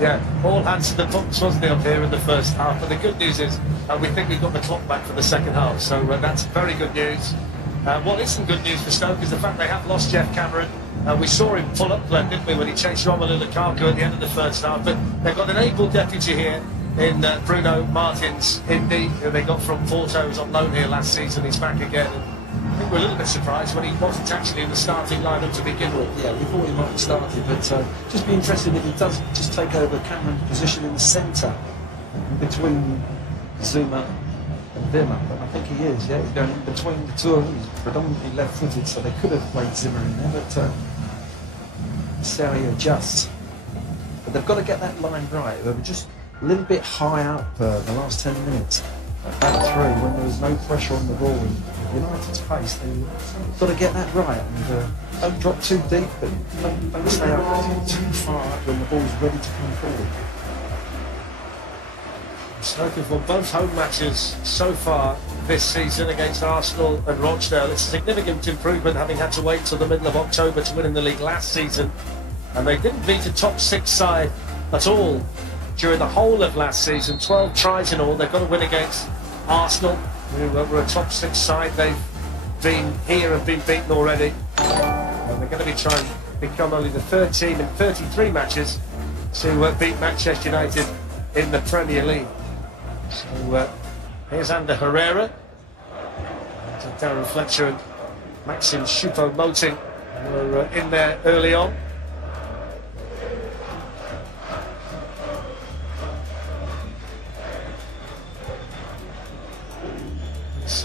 Yeah, all hands to the pumps, wasn't it, up here in the first half? But the good news is we think we've got the clock back for the second half, so that's very good news. What isn't good news for Stoke is the fact they have lost Jeff Cameron. We saw him pull up then, didn't we, when he chased Romelu Lukaku at the end of the first half. But they've got an able deputy here in Bruno Martins, Indy, who they got from Porto, who was on loan here last season. He's back again. I think we're a little bit surprised when he wasn't actually in the starting lineup to begin with. Yeah, we thought he might have started, but just be interested if he does just take over Cameron's position in the centre between Zuma and Vimmer. But I think he is, yeah, he's going in between the two of them. He's predominantly left-footed, so they could have played Zimmer in there, but Serie adjusts. But they've got to get that line right. They were just a little bit high up the last 10 minutes. Back three, when there was no pressure on the ball and United's pace, they've got to get that right and don't drop too deep, but don't stay up too far up when the ball's ready to come forward. Stoke have won both home matches so far this season against Arsenal and Rochdale. It's a significant improvement, having had to wait till the middle of October to win in the league last season, and they didn't beat a top six side at all during the whole of last season. 12 tries in all. They've got to win against Arsenal, who were a top six side. They've been here and been beaten already, and they're going to be trying to become only the third team in 33 matches to beat Manchester United in the Premier League. So here's Ander Herrera, Darren Fletcher and Maxim Choupo-Moting were in there early on.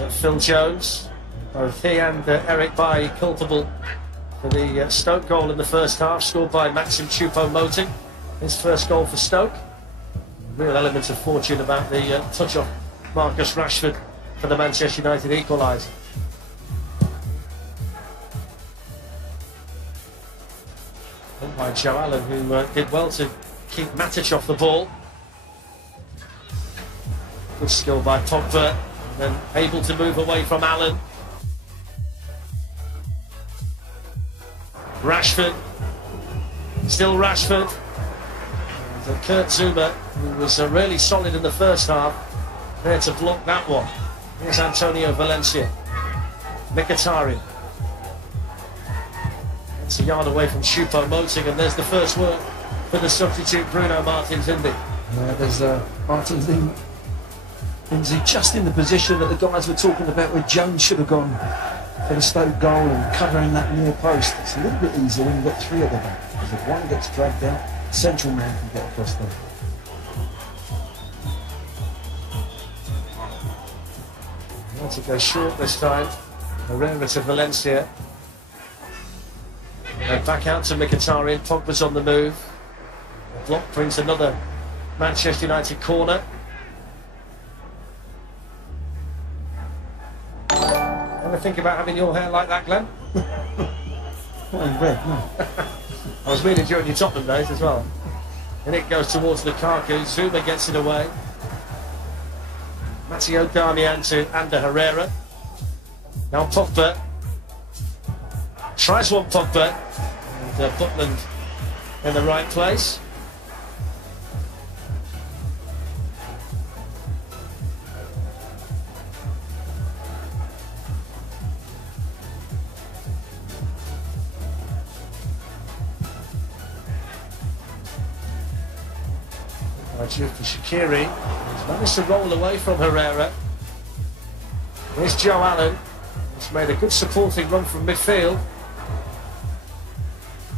Phil Jones, both he and Eric Bailly culpable for the Stoke goal in the first half, scored by Maxim Choupo-Moting, his first goal for Stoke. real element of fortune about the touch of Marcus Rashford for the Manchester United equaliser. By Joe Allen, who did well to keep Matic off the ball. Good skill by Pogba, and then able to move away from Allen. Rashford, still Rashford. And Kurt Zuma, who was really solid in the first half, there to block that one. Here's Antonio Valencia. Mkhitaryan. It's a yard away from Choupo-Moting, and there's the first work for the substitute Bruno Martins-Indy. Yeah, there's Martins-Indy just in the position that the guys were talking about where Jones should have gone for the Stoke goal and covering that near post. It's a little bit easier when you've got three at the back, because if one gets dragged out, the central man can get across there. Want to go short this time. Herrera to Valencia. And back out to Mkhitaryan. Pogba's on the move. The block brings another Manchester United corner. Ever think about having your hair like that, Glenn? Not in red, no. I was meaning during your Tottenham days as well. And it goes towards Lukaku. Zuma gets it away. Matteo Darmian to Ander Herrera. Now Pogba. Tries one Pogba. And Butland in the right place. For Shaqiri, he's managed to roll away from Herrera. Here's Joe Allen, he's made a good supporting run from midfield.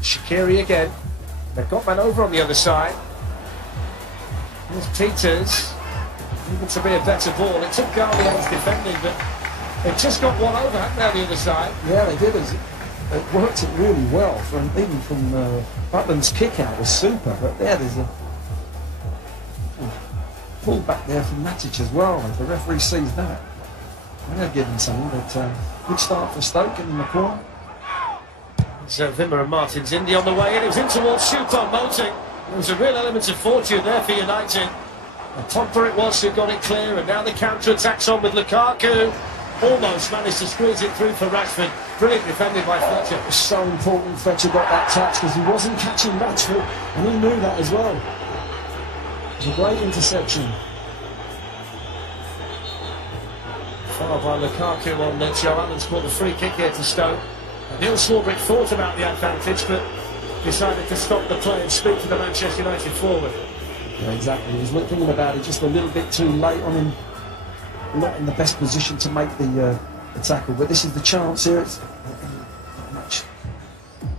Shaqiri again, they've got man over on the other side. Here's Peters, even to be a better ball. It took Gardian's defending, but they've just got one over, haven't they, on the other side? Yeah, they did. It worked it really well, even from Butland's kick out was super, but there's a pull back there from Matic as well. If the referee sees that, they're giving something. But good start for Stoke in the corner. So Wimmer and Martins-Indy on the way in. It was in towards Choupo-Moting. There was a real element of fortune there for United. And Pogba it was who got it clear, and now the counter-attack's on with Lukaku. Almost managed to squeeze it through for Rashford. Brilliant defended by Fletcher. It was so important Fletcher got that touch, because he wasn't catching Rashford, and he knew that as well. It was a great interception. Foul by Lukaku on Joe Allen's caught the free kick here to Stoke. And Neil Swarbrick thought about the advantage, but decided to stop the play and speak to the Manchester United forward. Yeah, exactly. He was thinking about it just a little bit too late on him. Not in the best position to make the tackle, but this is the chance here. It's not much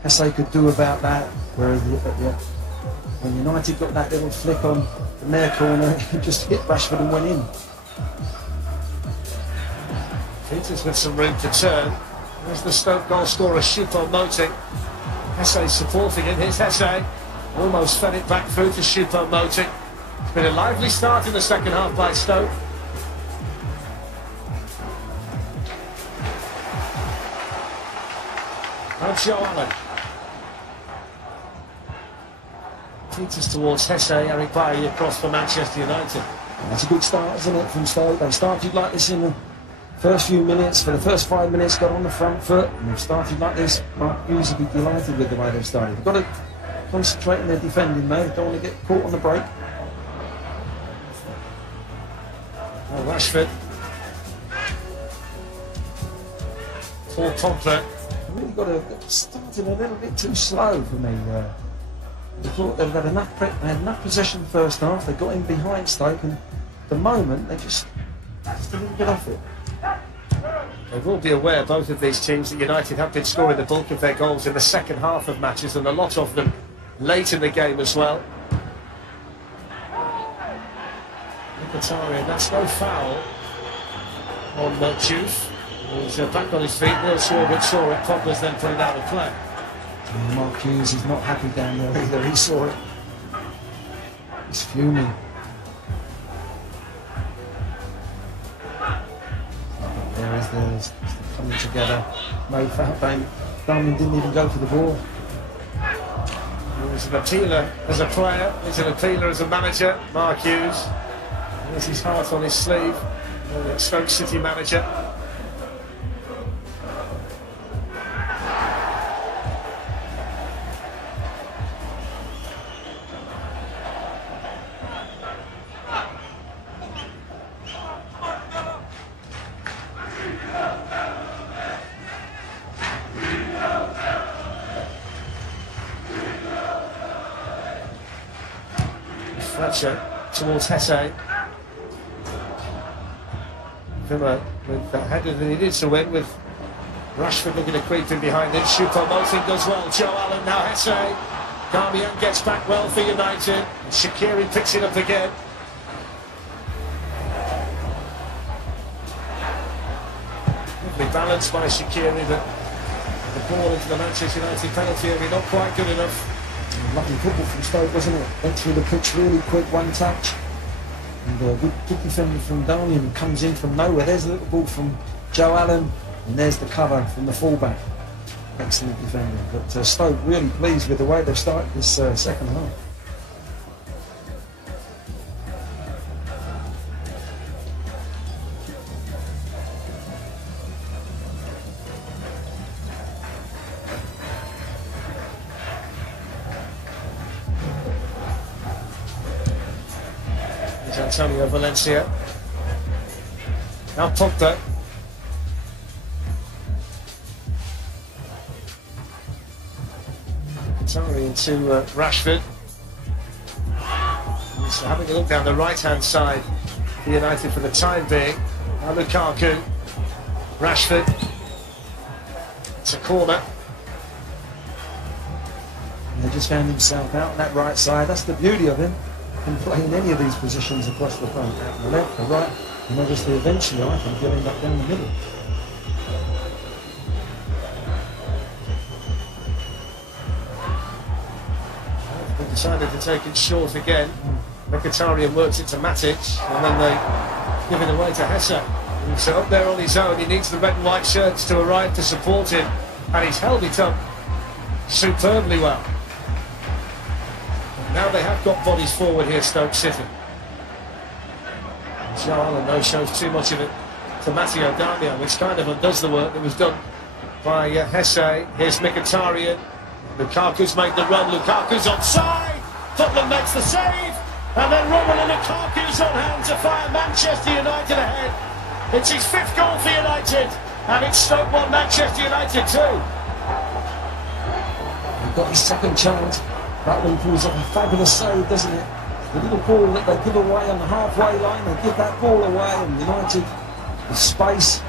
Hesse could do about that, whereas when United got that little flick on the near corner, he just hit Rashford and went in. Peters with some room to turn. There's the Stoke goal scorer, Choupo-Moting. Hesse supporting him. Here's Hesse. Almost fed it back through to Choupo-Moting. It's been a lively start in the second half by Stoke. And Joe Allen. Peters towards Hesse, Eric Bailly across for Manchester United. That's a good start, isn't it, from Stoke? They started like this in the first few minutes. For the first 5 minutes, got on the front foot, and they've started like this. Mark Hughes will be delighted with the way they've started. They've got to concentrate on their defending, though. They don't want to get caught on the break. Oh, Rashford. For Pogba. Really got to started a little bit too slow for me. They thought they'd had enough possession first half. They got in behind Stoke, and at the moment they're just a little bit off it. They will be aware, both of these teams, that United have been scoring the bulk of their goals in the second half of matches, and a lot of them late in the game as well. Mkhitaryan, that's no foul on Juve. He's back on his feet. Neil Swarbrick saw it. Pogba's then put it out of play. And Mark Hughes is not happy down there either. He saw it. He's fuming. There's coming together. No foul. Darmian didn't even go for the ball. He's an appealer as a player, he's an appealer as a manager, Mark Hughes. There's his heart on his sleeve, the Stoke City manager. Fletcher towards Hesse. Villa with that header that he did to win, with Rashford looking to creep in behind it. Choupo-Moting does well. Joe Allen, now Hesse. Darmian gets back well for United. Shaqiri picks it up again. Lovely balance by Shaqiri, but the ball into the Manchester United penalty area not quite good enough. Lovely football from Stoke, wasn't it? Went through the pitch really quick, one touch. And good defending from Darmian, comes in from nowhere. There's a little ball from Joe Allen, and there's the cover from the fullback. Excellent defending. But Stoke really pleased with the way they've started this second half. Antonio Valencia. Now Pogba. Atari into Rashford. He's having a look down the right-hand side for United for the time being. Now Lukaku. Rashford. It's a corner. He just found himself out on that right side. That's the beauty of him. Can play in any of these positions across the front, out the left, the right, and obviously eventually I think he'll end up down the middle. They decided to take it short again. Mkhitaryan works it to Matic, and then they give it away to Hesse. And so up there on his own, he needs the red and white shirts to arrive to support him, and he's held it up superbly well. Now they have got bodies forward here, Stoke City. Joe Allen, though, shows too much of it to Matteo Darmian, which kind of undoes the work that was done by Hesse. Here's Mkhitaryan. Lukaku's made the run. Lukaku's onside. Tottenham makes the save. And then Romelu Lukaku's on hand to fire Manchester United ahead. It's his 5th goal for United. And it's Stoke 1, Manchester United 2. He's got his second chance. That one pulls off a fabulous save, doesn't it? The little ball that they give away on the halfway line, they give that ball away, and United, with space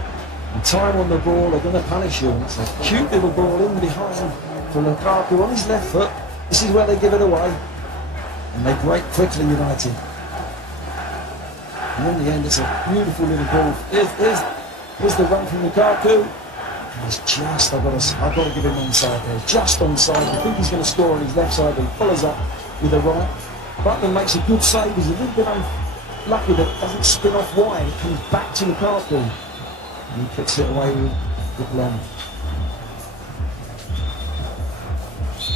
and time on the ball, they're going to punish you. And it's a cute little ball in behind for Lukaku on his left foot. This is where they give it away. And they break quickly, United. And in the end, it's a beautiful little ball. Here's the run from Lukaku. He's just, I've got to give him onside there. Just onside. I think he's going to score on his left side, but he follows up with the right. Butland makes a good save. He's a little bit unlucky that it doesn't spin off wide. It comes back to Lukaku. And he puts it away with long.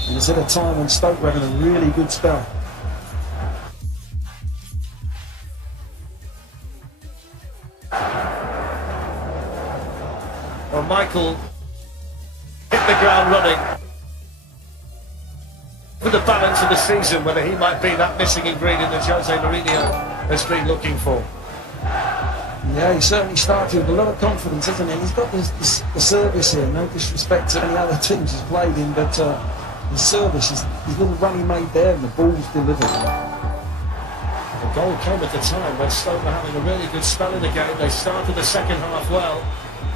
And it's at a time when Stoke were having a really good spell. Well, Michael hit the ground running for the balance of the season, whether he might be that missing ingredient that Jose Mourinho has been looking for. Yeah, he certainly started with a lot of confidence, hasn't he? He's got the service here, no disrespect to any other teams he's played in, but the service, his little run he made there, and the ball's delivered. The goal came at the time when Stoke were having a really good spell in the game. They started the second half well.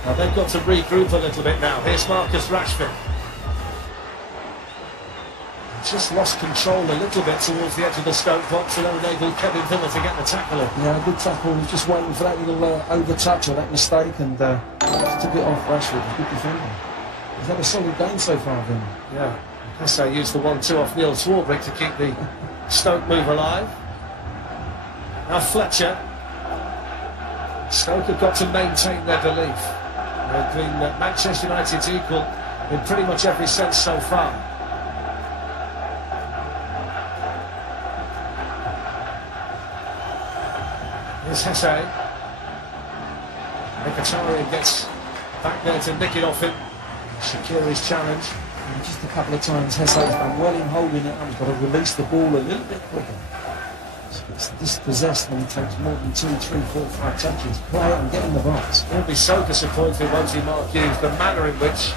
Now they've got to regroup a little bit now. Here's Marcus Rashford. Just lost control a little bit towards the edge of the Stoke box and enabled Kevin Villa to get the tackle in. Yeah, good tackle. He was just waiting for that little over-touch or that mistake, and just took it off Rashford. Good defender. He's had a solid game so far, Villa. Yeah, Hesse used the 1-2 off Neil Swarbrick to keep the Stoke move alive. Now Fletcher. Stoke have got to maintain their belief. They've been Manchester United's equal in pretty much every sense so far. Here's Hesse. Mkhitaryan gets back there to nick it off him. Shaqiri's challenge. And just a couple of times Hesse's done well in holding it. He's got to release the ball a little bit quicker. So it's dispossessed when he takes more than 2, 3, 4, 5 touches. Play it and get in the box. He'll be so disappointed, won't he, Mark Hughes? The manner in which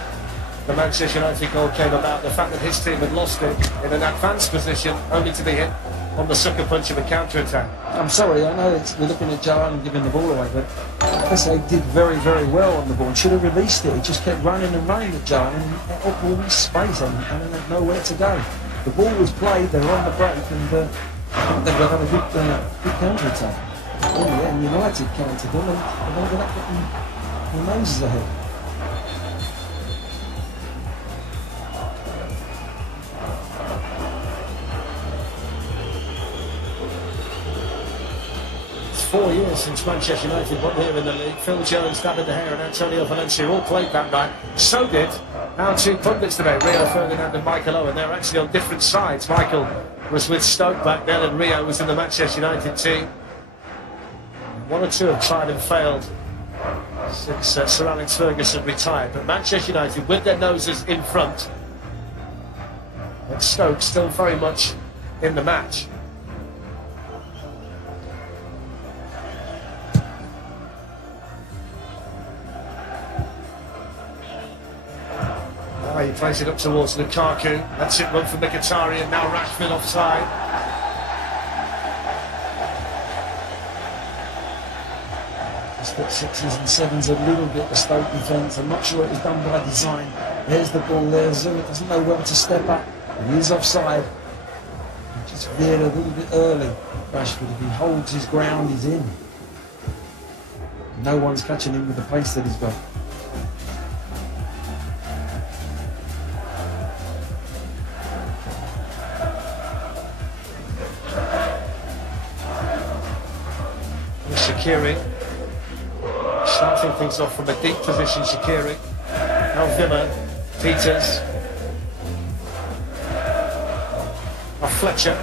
the Manchester United goal came about, the fact that his team had lost it in an advanced position, only to be hit on the sucker punch of a counter-attack. I'm sorry, I know we're looking at Joe and giving the ball away, but Hesse did very, very well on the ball. Should have released it. He just kept running and running at Joe and he up all this space and had nowhere to go. The ball was played, they were on the break, and I think they've had a good counter-attack. In the end, United countered them and they ended up getting their noses ahead. It's 4 years since Manchester United won here in the league. Phil Jones, David De Gea and Antonio Valencia all played that night. So did our two pundits today, Rio Ferdinand and Michael Owen. They're actually on different sides. Michael was with Stoke back then and Rio was in the Manchester United team. One or two have tried and failed since Sir Alex Ferguson retired. But Manchester United with their noses in front and Stoke still very much in the match. He plays it up towards Lukaku. That's it, run for Mkhitaryan. Now Rashford offside. Just at 6s and 7s a little bit the Stoke defence. I'm not sure it was done by design. There's the ball there. Zuma doesn't know whether to step up. He is offside. He just veered a little bit early. Rashford, if he holds his ground, he's in. No one's catching him with the pace that he's got. Shaqiri starting things off from a deep position. Shaqiri, now Villa, Peters, Fletcher.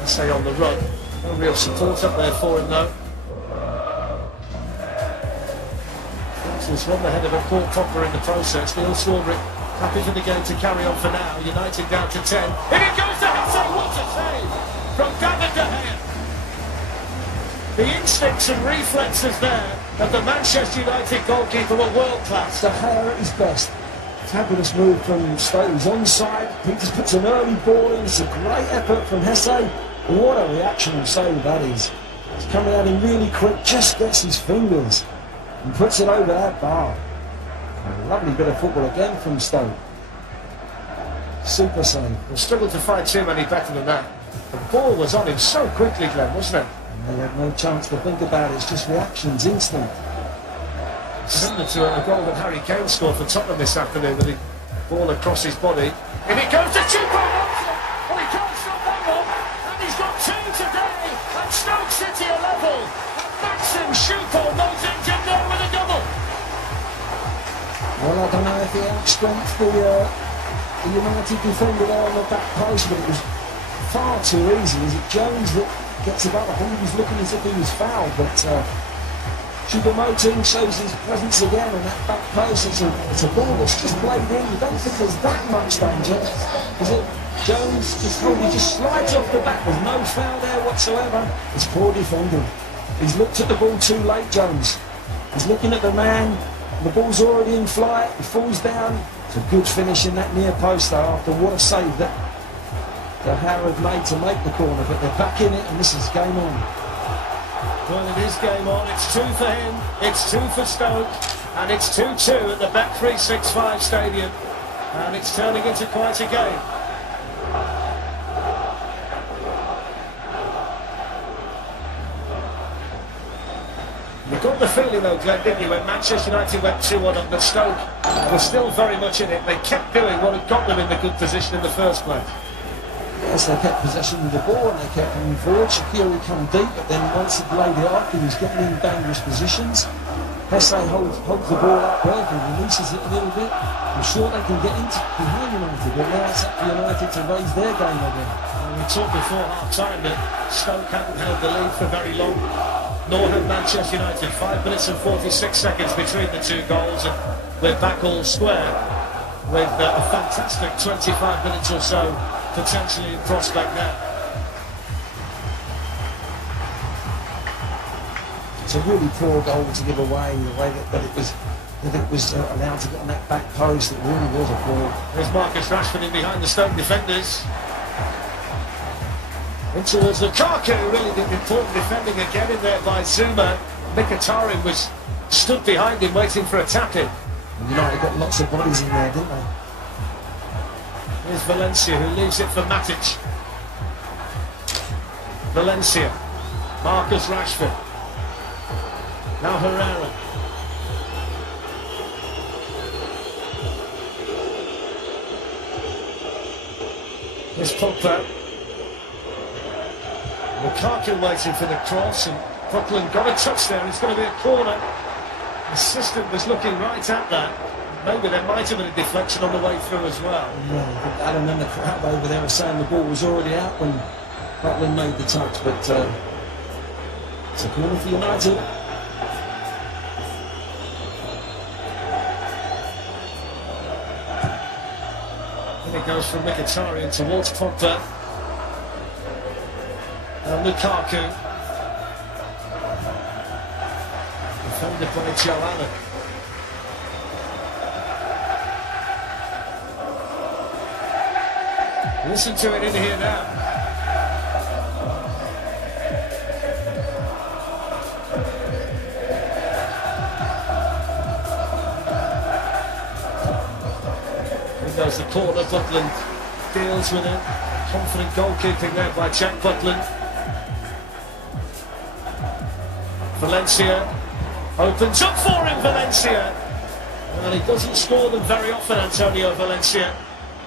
I say on the run. No real support up there for him though. He's won the head of a court proper in the process. Neil Swarbrick happy for the game to carry on for now. United down to 10. In it goes to Hesse. What a save from David De Gea. The instincts and reflexes there of the Manchester United goalkeeper were world class. De Gea at his best. Fabulous move from Stoke. He's onside. Peters puts an early ball in. It's a great effort from Hesse. What a reactional save that is. He's coming at him really quick, just gets his fingers and puts it over that bar. A lovely bit of football again from Stoke. Super save. They struggled to find too many better than that. The ball was on him so quickly, Glenn, wasn't it? And they had no chance to think about it. It's just reactions, instant. Similar to a goal that Harry Kane scored for Tottenham this afternoon, with the ball across his body. And it goes to Chupo. Oh, he can't stop that one. And he's got two today. And Stoke City are level. And Maxim Chupo knows in there with a double. Well, I don't know if he outstrengthed the United defender there on the back post, but it was far too easy. Is it Jones that gets about? I think he was looking as if he was fouled, but Choupo-Moting shows his presence again on that back post. It's a ball that's just played in. You don't think there's that much danger. Is it Jones just slides off the back? There's no foul there whatsoever. It's poor defending. He's looked at the ball too late, Jones. He's looking at the man. The ball's already in flight. He falls down. It's a good finish in that near post though, after what a save that De Gea had made to make the corner, but they're back in it and this is game on. Well, it is game on. It's 2 for him, it's 2 for Stoke, and it's 2-2 at the Bet365 Stadium, and it's turning into quite a game. You got the feeling though, Glenn, didn't you, when Manchester United went 2-1 up, that Stoke were still very much in it. They kept doing what had got them in the good position in the first place. Yes, they kept possession of the ball and they kept coming forward. Shaqiri come deep, but then once he'd laid it off, he was getting in dangerous positions. Hesse holds the ball up well, and releases it a little bit. I'm sure they can get into behind United, but now it's up to United to raise their game again. Well, we talked before half-time that Stoke hadn't held the lead for very long, nor had Manchester United. 5 minutes and 46 seconds between the two goals, and we're back all square with a fantastic 25 minutes or so potentially in prospect now. It's a really poor goal to give away, the way that it was allowed to get on that back post. It really was a poor. There's Marcus Rashford in behind the Stoke defenders. In towards Lukaku, really important defending again in there by Zuma. Mkhitaryan was stood behind him waiting for a tap-in. United got lots of bodies in there, didn't they? Here's Valencia, who leaves it for Matic. Valencia, Marcus Rashford. Now Herrera. Here's Pogba. Lukaku waiting for the cross, and Brooklyn got a touch there. It's going to be a corner. The system was looking right at that. Maybe there might have been a deflection on the way through as well. Yeah, Adam and the crowd over there were saying the ball was already out when Brooklyn made the touch, but it's a corner for United. And it goes from Mkhitaryan towards Pogba. And Lukaku. Defended by Joe Allen. Listen to it in here now. Here goes the corner. Butland deals with it. Confident goalkeeping there by Jack Butland. Valencia opens up for him, Valencia. And he doesn't score them very often, Antonio Valencia.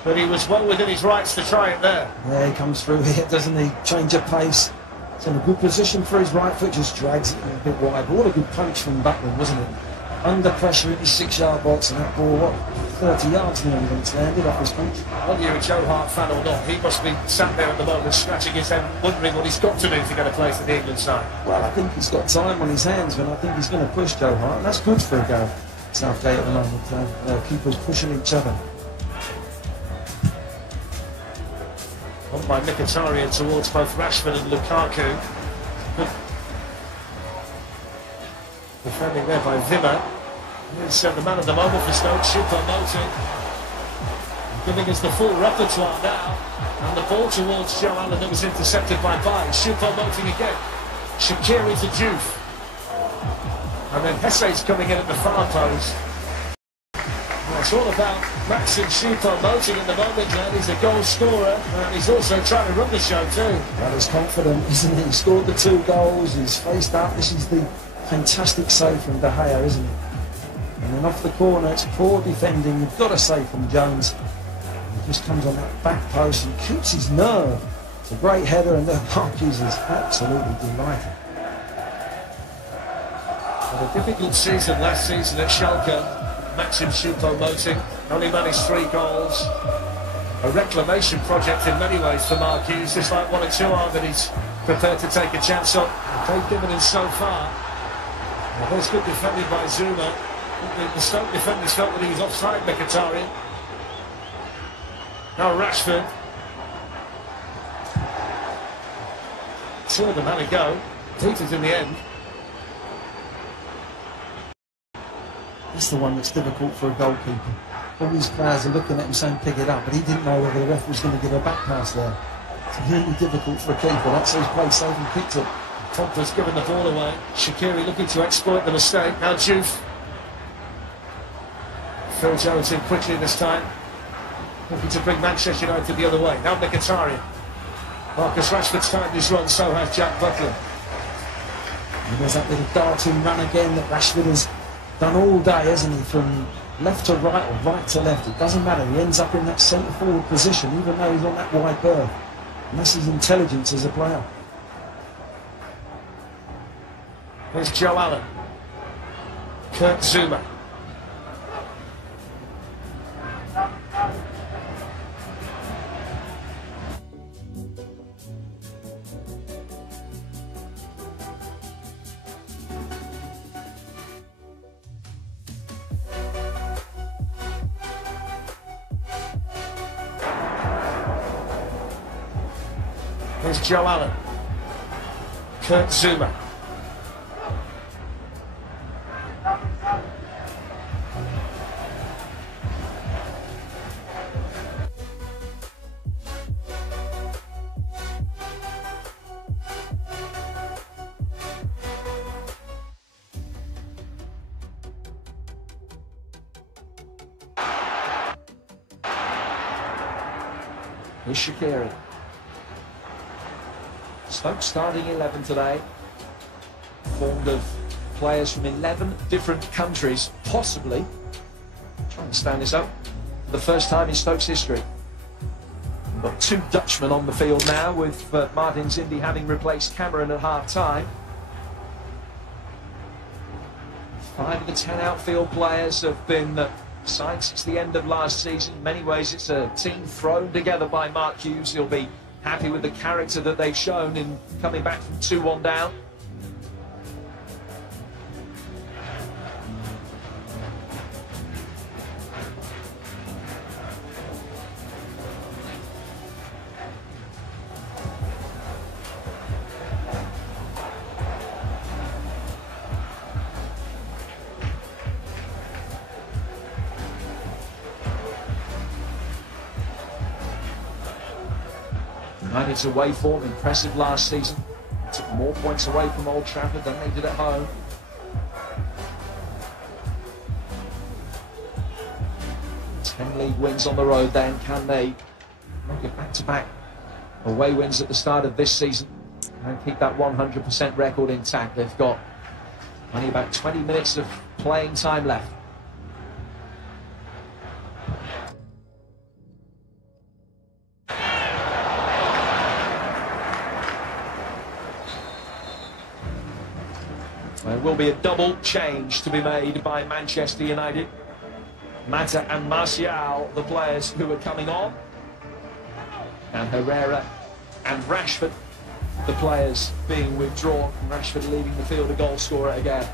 But he was well within his rights to try it there. Yeah, he comes through here, doesn't he? Change of pace. It's in a good position for his right foot, just drags it a bit wide. But what a good punch from Butland, wasn't it? Under pressure in his 6-yard box, and that ball, what, 30 yards nearly when it's landed off his punch. Whether you're a Joe Hart fan or not, he must be sat there at the moment scratching his head, wondering what he's got to do to get a place in the England side. Well, I think he's got time on his hands, and I think he's going to push Joe Hart, and that's good for a go. Southgate at the moment, keepers pushing each other. On by Mkhitaryan towards both Rashford and Lukaku. Defending there by Vimmer. Here's the man of the moment for Stoke, Choupo-Moting. Giving us the full repertoire now. And the ball towards Joe Allen that was intercepted by Baez. Choupo-Moting again. Shaqiri to Diouf. And then Hesse's coming in at the far post. It's all about Maxim Choupo-Moting at the moment, and he's a goal scorer, and he's also trying to run the show too. Well, he's confident, isn't he? He scored the 2 goals, he's faced up. This is the fantastic save from De Gea, isn't it? And then off the corner, it's poor defending. You've got to save from Jones. He just comes on that back post and keeps his nerve. It's a great header, and the Marquis is absolutely delighted. Well, a difficult season last season at Schalke. Maxim Choupo-Moting only managed 3 goals. A reclamation project in many ways for Marquis, just like 1 or 2 are that he's prepared to take a chance on. They've given him so far. Well, there's good defending by Zuma. The Stoke defenders felt that he was offside, Mkhitaryan. Now Rashford. 2 of them had a go. Peters in the end. That's the one that's difficult for a goalkeeper. All these players are looking at him saying pick it up, but he didn't know whether the ref was going to give a back pass there. It's really difficult for a keeper. That's his play safe and picked it. Pogba's given the ball away. Shaqiri looking to exploit the mistake. Now Diouf. Phil Jones in quickly this time. Looking to bring Manchester United the other way. Now Mkhitaryan. Marcus Rashford's timed his run, so has Jack Butland. And there's that little darting run again that Rashford has done all day, hasn't he? From left to right or right to left. It doesn't matter. He ends up in that centre forward position, even though he's on that wide berth. And that's his intelligence as a player. Here's Joe Allen. Kurt Zuma. Here's Joe Allen. Kurt Zuma. Here's Shaqiri. Stoke starting 11 today, formed of players from 11 different countries, possibly trying to stand this up for the first time in Stoke's history. We've got 2 Dutchmen on the field now, with Martin Zindi having replaced Cameron at half-time. 5 of the 10 outfield players have been signed since the end of last season. In many ways, it's a team thrown together by Mark Hughes. He'll be happy with the character that they've shown in coming back from 2-1 down. United's away form, impressive last season. Took more points away from Old Trafford than they did at home. Ten league wins on the road then. Can they make it back-to-back away wins at the start of this season and keep that 100% record intact? They've got only about 20 minutes of playing time left. There will be a double change to be made by Manchester United. Mata and Martial, the players who are coming on. And Herrera and Rashford, the players being withdrawn. Rashford leaving the field a goal scorer again.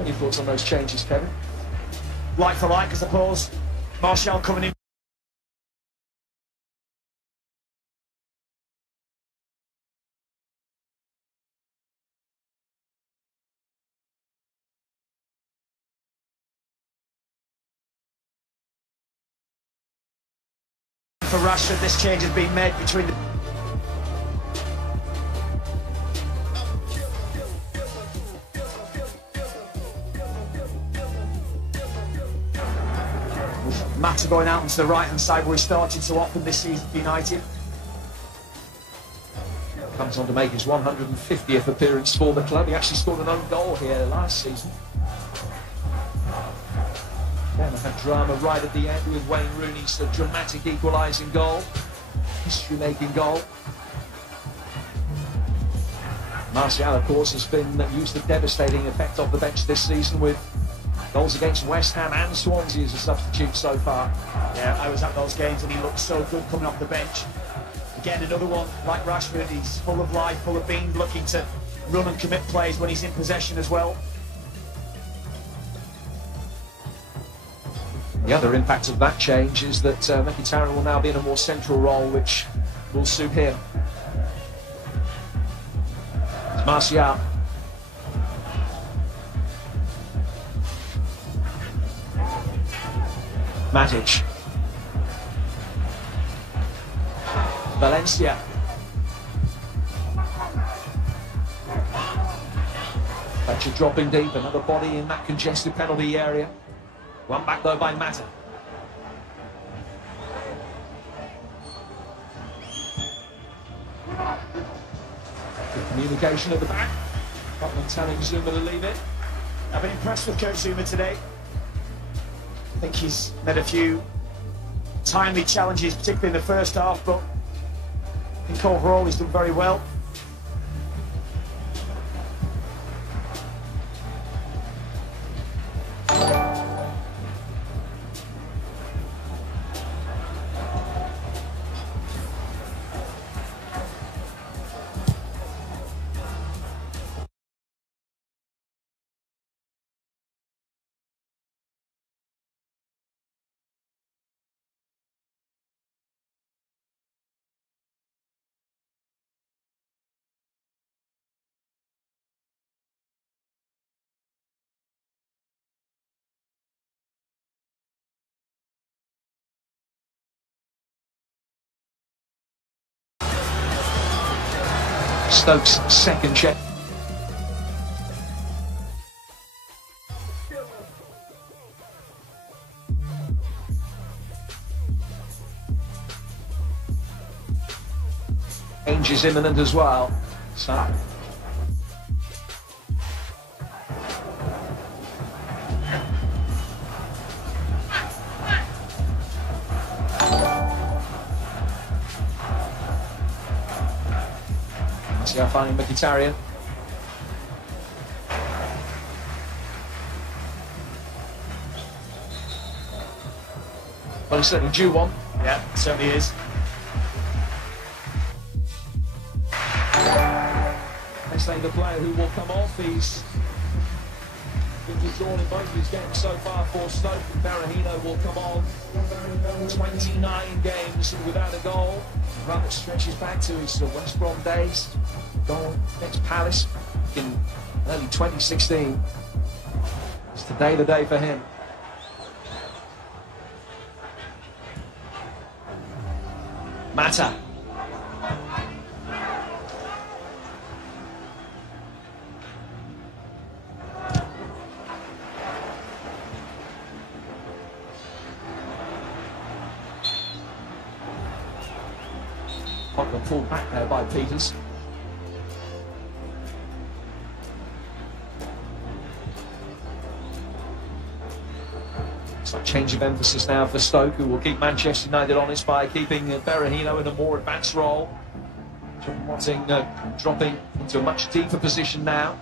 Any thoughts on those changes, Kevin? Like for like, I suppose. Martial coming in for Rashford. This change has been made between the Mata going out onto the right hand side where he started so often this season for United. Comes on to make his 150th appearance for the club. He actually scored an own goal here last season. Then I had drama right at the end with Wayne Rooney's dramatic equalising goal, history-making goal. Martial, of course, has been used a devastating effect off the bench this season with goals against West Ham and Swansea as a substitute so far. Yeah, I was at those games and he looked so good coming off the bench. Again, another one like Rashford. He's full of life, full of being, looking to run and commit plays when he's in possession as well. The other impact of that change is that Mkhitaryan will now be in a more central role, which will suit him. It's Martial. Matic. Valencia. Thatcher dropping deep, another body in that congested penalty area. One back though by Mata. Good communication at the back. Butler telling Zuma to leave it. I've been impressed with Coach Zuma today. I think he's made a few timely challenges, particularly in the first half, but I think overall he's done very well. Stoke's second check. Change is imminent as well. So see how finding Mkhitaryan. Well, he's certainly due one. Yeah, certainly is. They say the player who will come off, he's been withdrawn in both of his games so far for Stoke. Berahino will come on. 29 games without a goal. Run that stretches back to his West Brom days. Goal against Palace in early 2016. It's today the day for him. Mata. Pogba pulled back there by Peters. So a change of emphasis now for Stoke, who will keep Manchester United honest by keeping Berahino in a more advanced role. Dropping into a much deeper position now.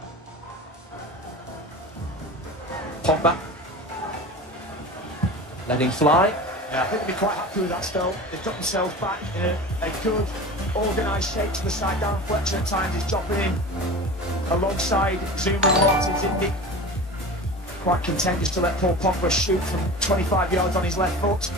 Pogba letting fly. Yeah, I think they'll be quite happy with that still. They've got themselves back in a good, organised shape to the side. Darren Fletcher at times is dropping in alongside Zuma and Martins Indy. Quite content just to let Paul Pogba shoot from 25 yards on his left foot.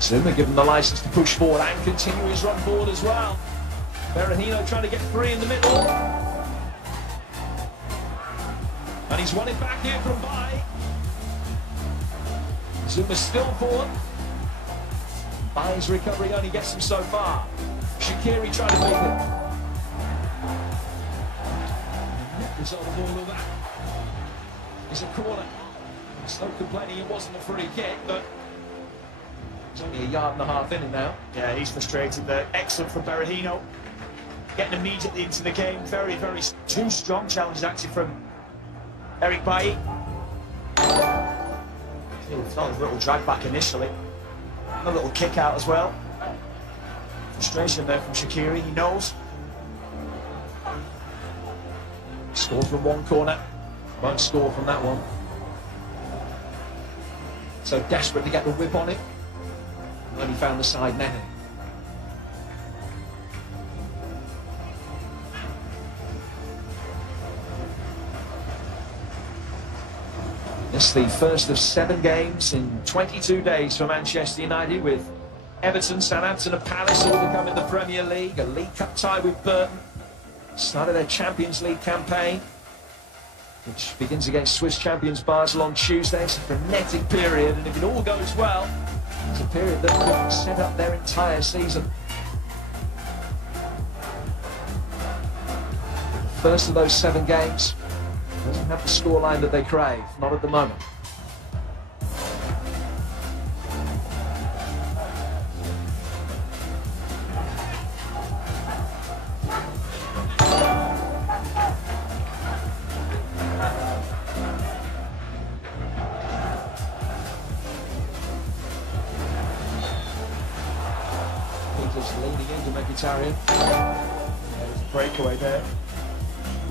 Zuma given the licence to push forward and continue his run forward as well. Berahino trying to get free in the middle. And he's won it back here from Bai. Zuma still forward. Bai's recovery only gets him so far. Shaqiri trying to make it. Result of all of that is a corner. Stoke complaining it wasn't a free kick, but it's only a yard and a half in it now. Yeah, he's frustrated there. Excellent from Berahino. Getting immediately into the game. Very, very two strong challenges actually from Eric Bailly. Felt a little drag back initially. A little kick out as well. Frustration there from Shaqiri, he knows. Scored from one corner. Won't score from that one. So desperate to get the whip on it. Only found the side netting. This is the first of 7 games in 22 days for Manchester United, with Everton, Southampton and Palace all to come in the Premier League. A League Cup tie with Burton. Started their Champions League campaign, which begins against Swiss champions Basel on Tuesday. It's a frenetic period, and if it all goes well, it's a period that could set up their entire season. The first of those 7 games doesn't have the scoreline that they crave, not at the moment. Peters leaning into Mkhitaryan. There's a breakaway there.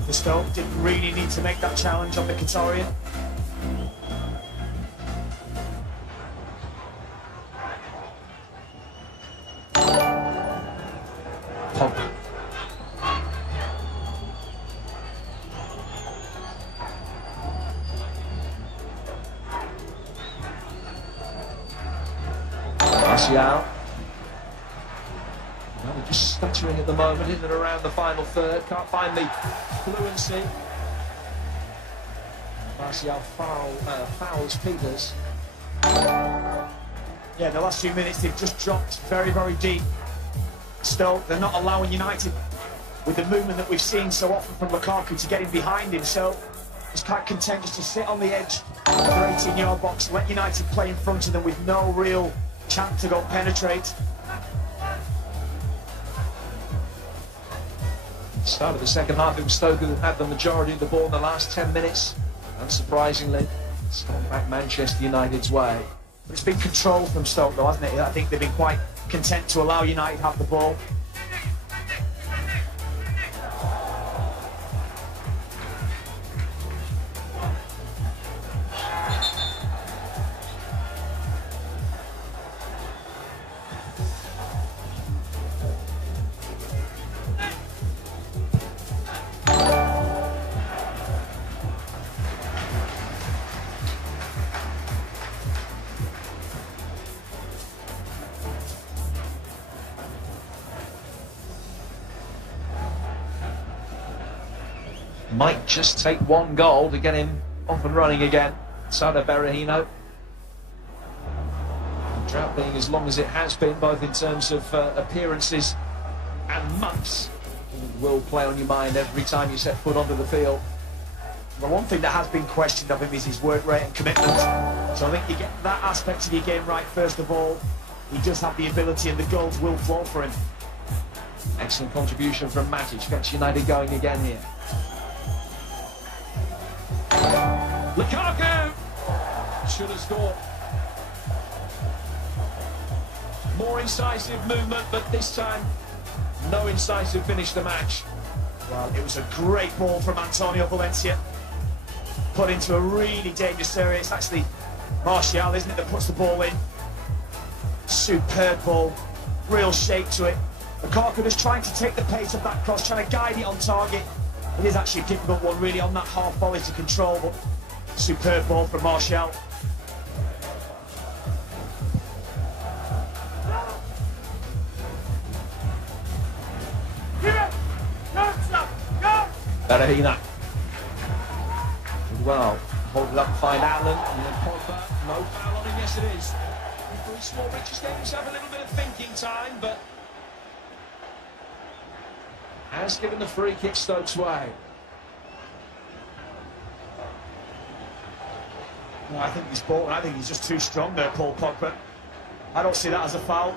The Stoke didn't really need to make that challenge on Mkhitaryan. Pogba. Martial. Well, we're just stuttering at the moment in and around the final third. Can't find the fluency. Martial fouls Peters. Yeah, the last few minutes they've just dropped very, very deep. Stoke, they're not allowing United, with the movement that we've seen so often from Lukaku, to get in behind him. So he's quite content just to sit on the edge of their 18-yard box, let United play in front of them with no real chance to go penetrate. Start of the second half, it was Stoke who had the majority of the ball in the last 10 minutes. Unsurprisingly, it's gone back Manchester United's way. But it's been controlled from Stoke though, hasn't it? I think they've been quite content to allow United to have the ball. Might just take one goal to get him off and running again. Sada Berahino. The drought being as long as it has been, both in terms of appearances and months, will play on your mind every time you set foot onto the field. The one thing that has been questioned of him is his work rate and commitment. So I think you get that aspect of your game right first of all. He does have the ability and the goals will flow for him. Excellent contribution from Matic. Gets United going again here. Lukaku should have scored. More incisive movement, but this time no incisive finish the match. Well, it was a great ball from Antonio Valencia. Put into a really dangerous area. It's actually Martial, isn't it, that puts the ball in. Superb ball, real shape to it. Lukaku just trying to take the pace of that cross, trying to guide it on target. It is actually a difficult one really on that half volley to control, but superb ball from Martial. Berahino. Well, hold it up and find Allen. And then Pogba, no foul on him, yes it is. Smallbridge just gave himself a little bit of thinking time, but has given the free kick Stoke's way. No, I think he's bought, and I think he's just too strong there, Paul Pogba. I don't see that as a foul.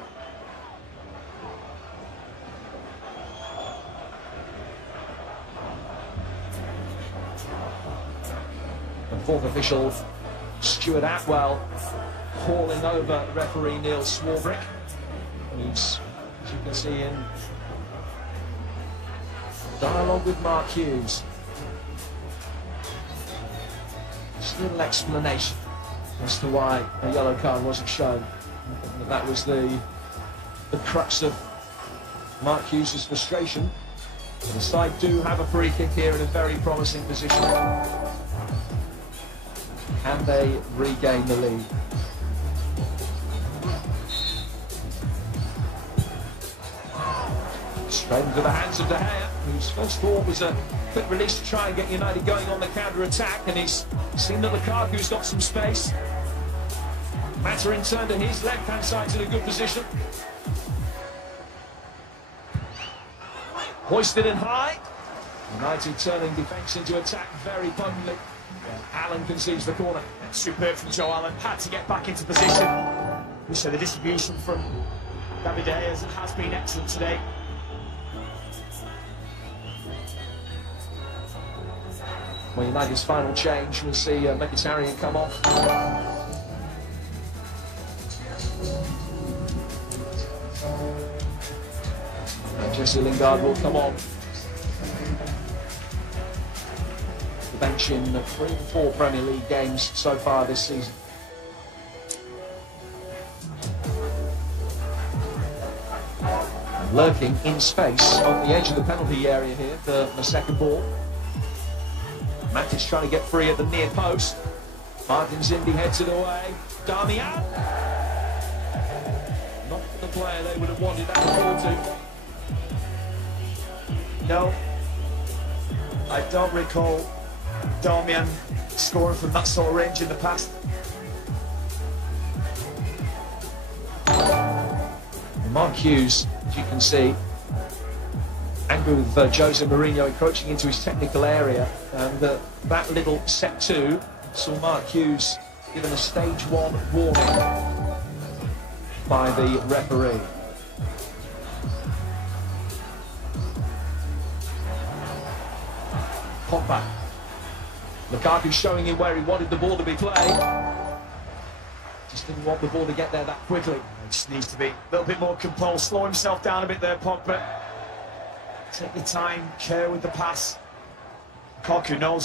The fourth official, Stuart Atwell, calling over referee Neil Swarbrick, who's, as you can see, in dialogue with Mark Hughes. Just a little explanation as to why a yellow card wasn't shown. And that was the crux of Mark Hughes' frustration. The side do have a free kick here in a very promising position. Can they regain the lead? Straight into the hands of De Gea, whose first thought was a quick release to try and get United going on the counter-attack, and he's seen that Lukaku's got some space. Maturin turned to his left-hand side's in a good position. Hoisted and high. United turning defence into attack very potently. Allen conceives the corner. Superb from Joe Allen, had to get back into position. We said the distribution from David De Gea has been excellent today. Well, United's final change, we'll see Mkhitaryan come off. And Jesse Lingard will come on. The bench in 3 of 4 Premier League games so far this season. Lurking in space on the edge of the penalty area here for the second ball. Matic trying to get free at the near post. Martin Zindi heads it away. Darmian. Not the player they would have wanted that ball to. No, I don't recall Darmian scoring from that sort of range in the past. Mark Hughes, as you can see, angry with Jose Mourinho encroaching into his technical area, and that little set 2 saw Mark Hughes given a stage 1 warning by the referee. Pogba. Lukaku showing him where he wanted the ball to be played. Just didn't want the ball to get there that quickly. He just needs to be a little bit more composed, slow himself down a bit there, Pogba. Take your time, care with the pass. Lukaku knows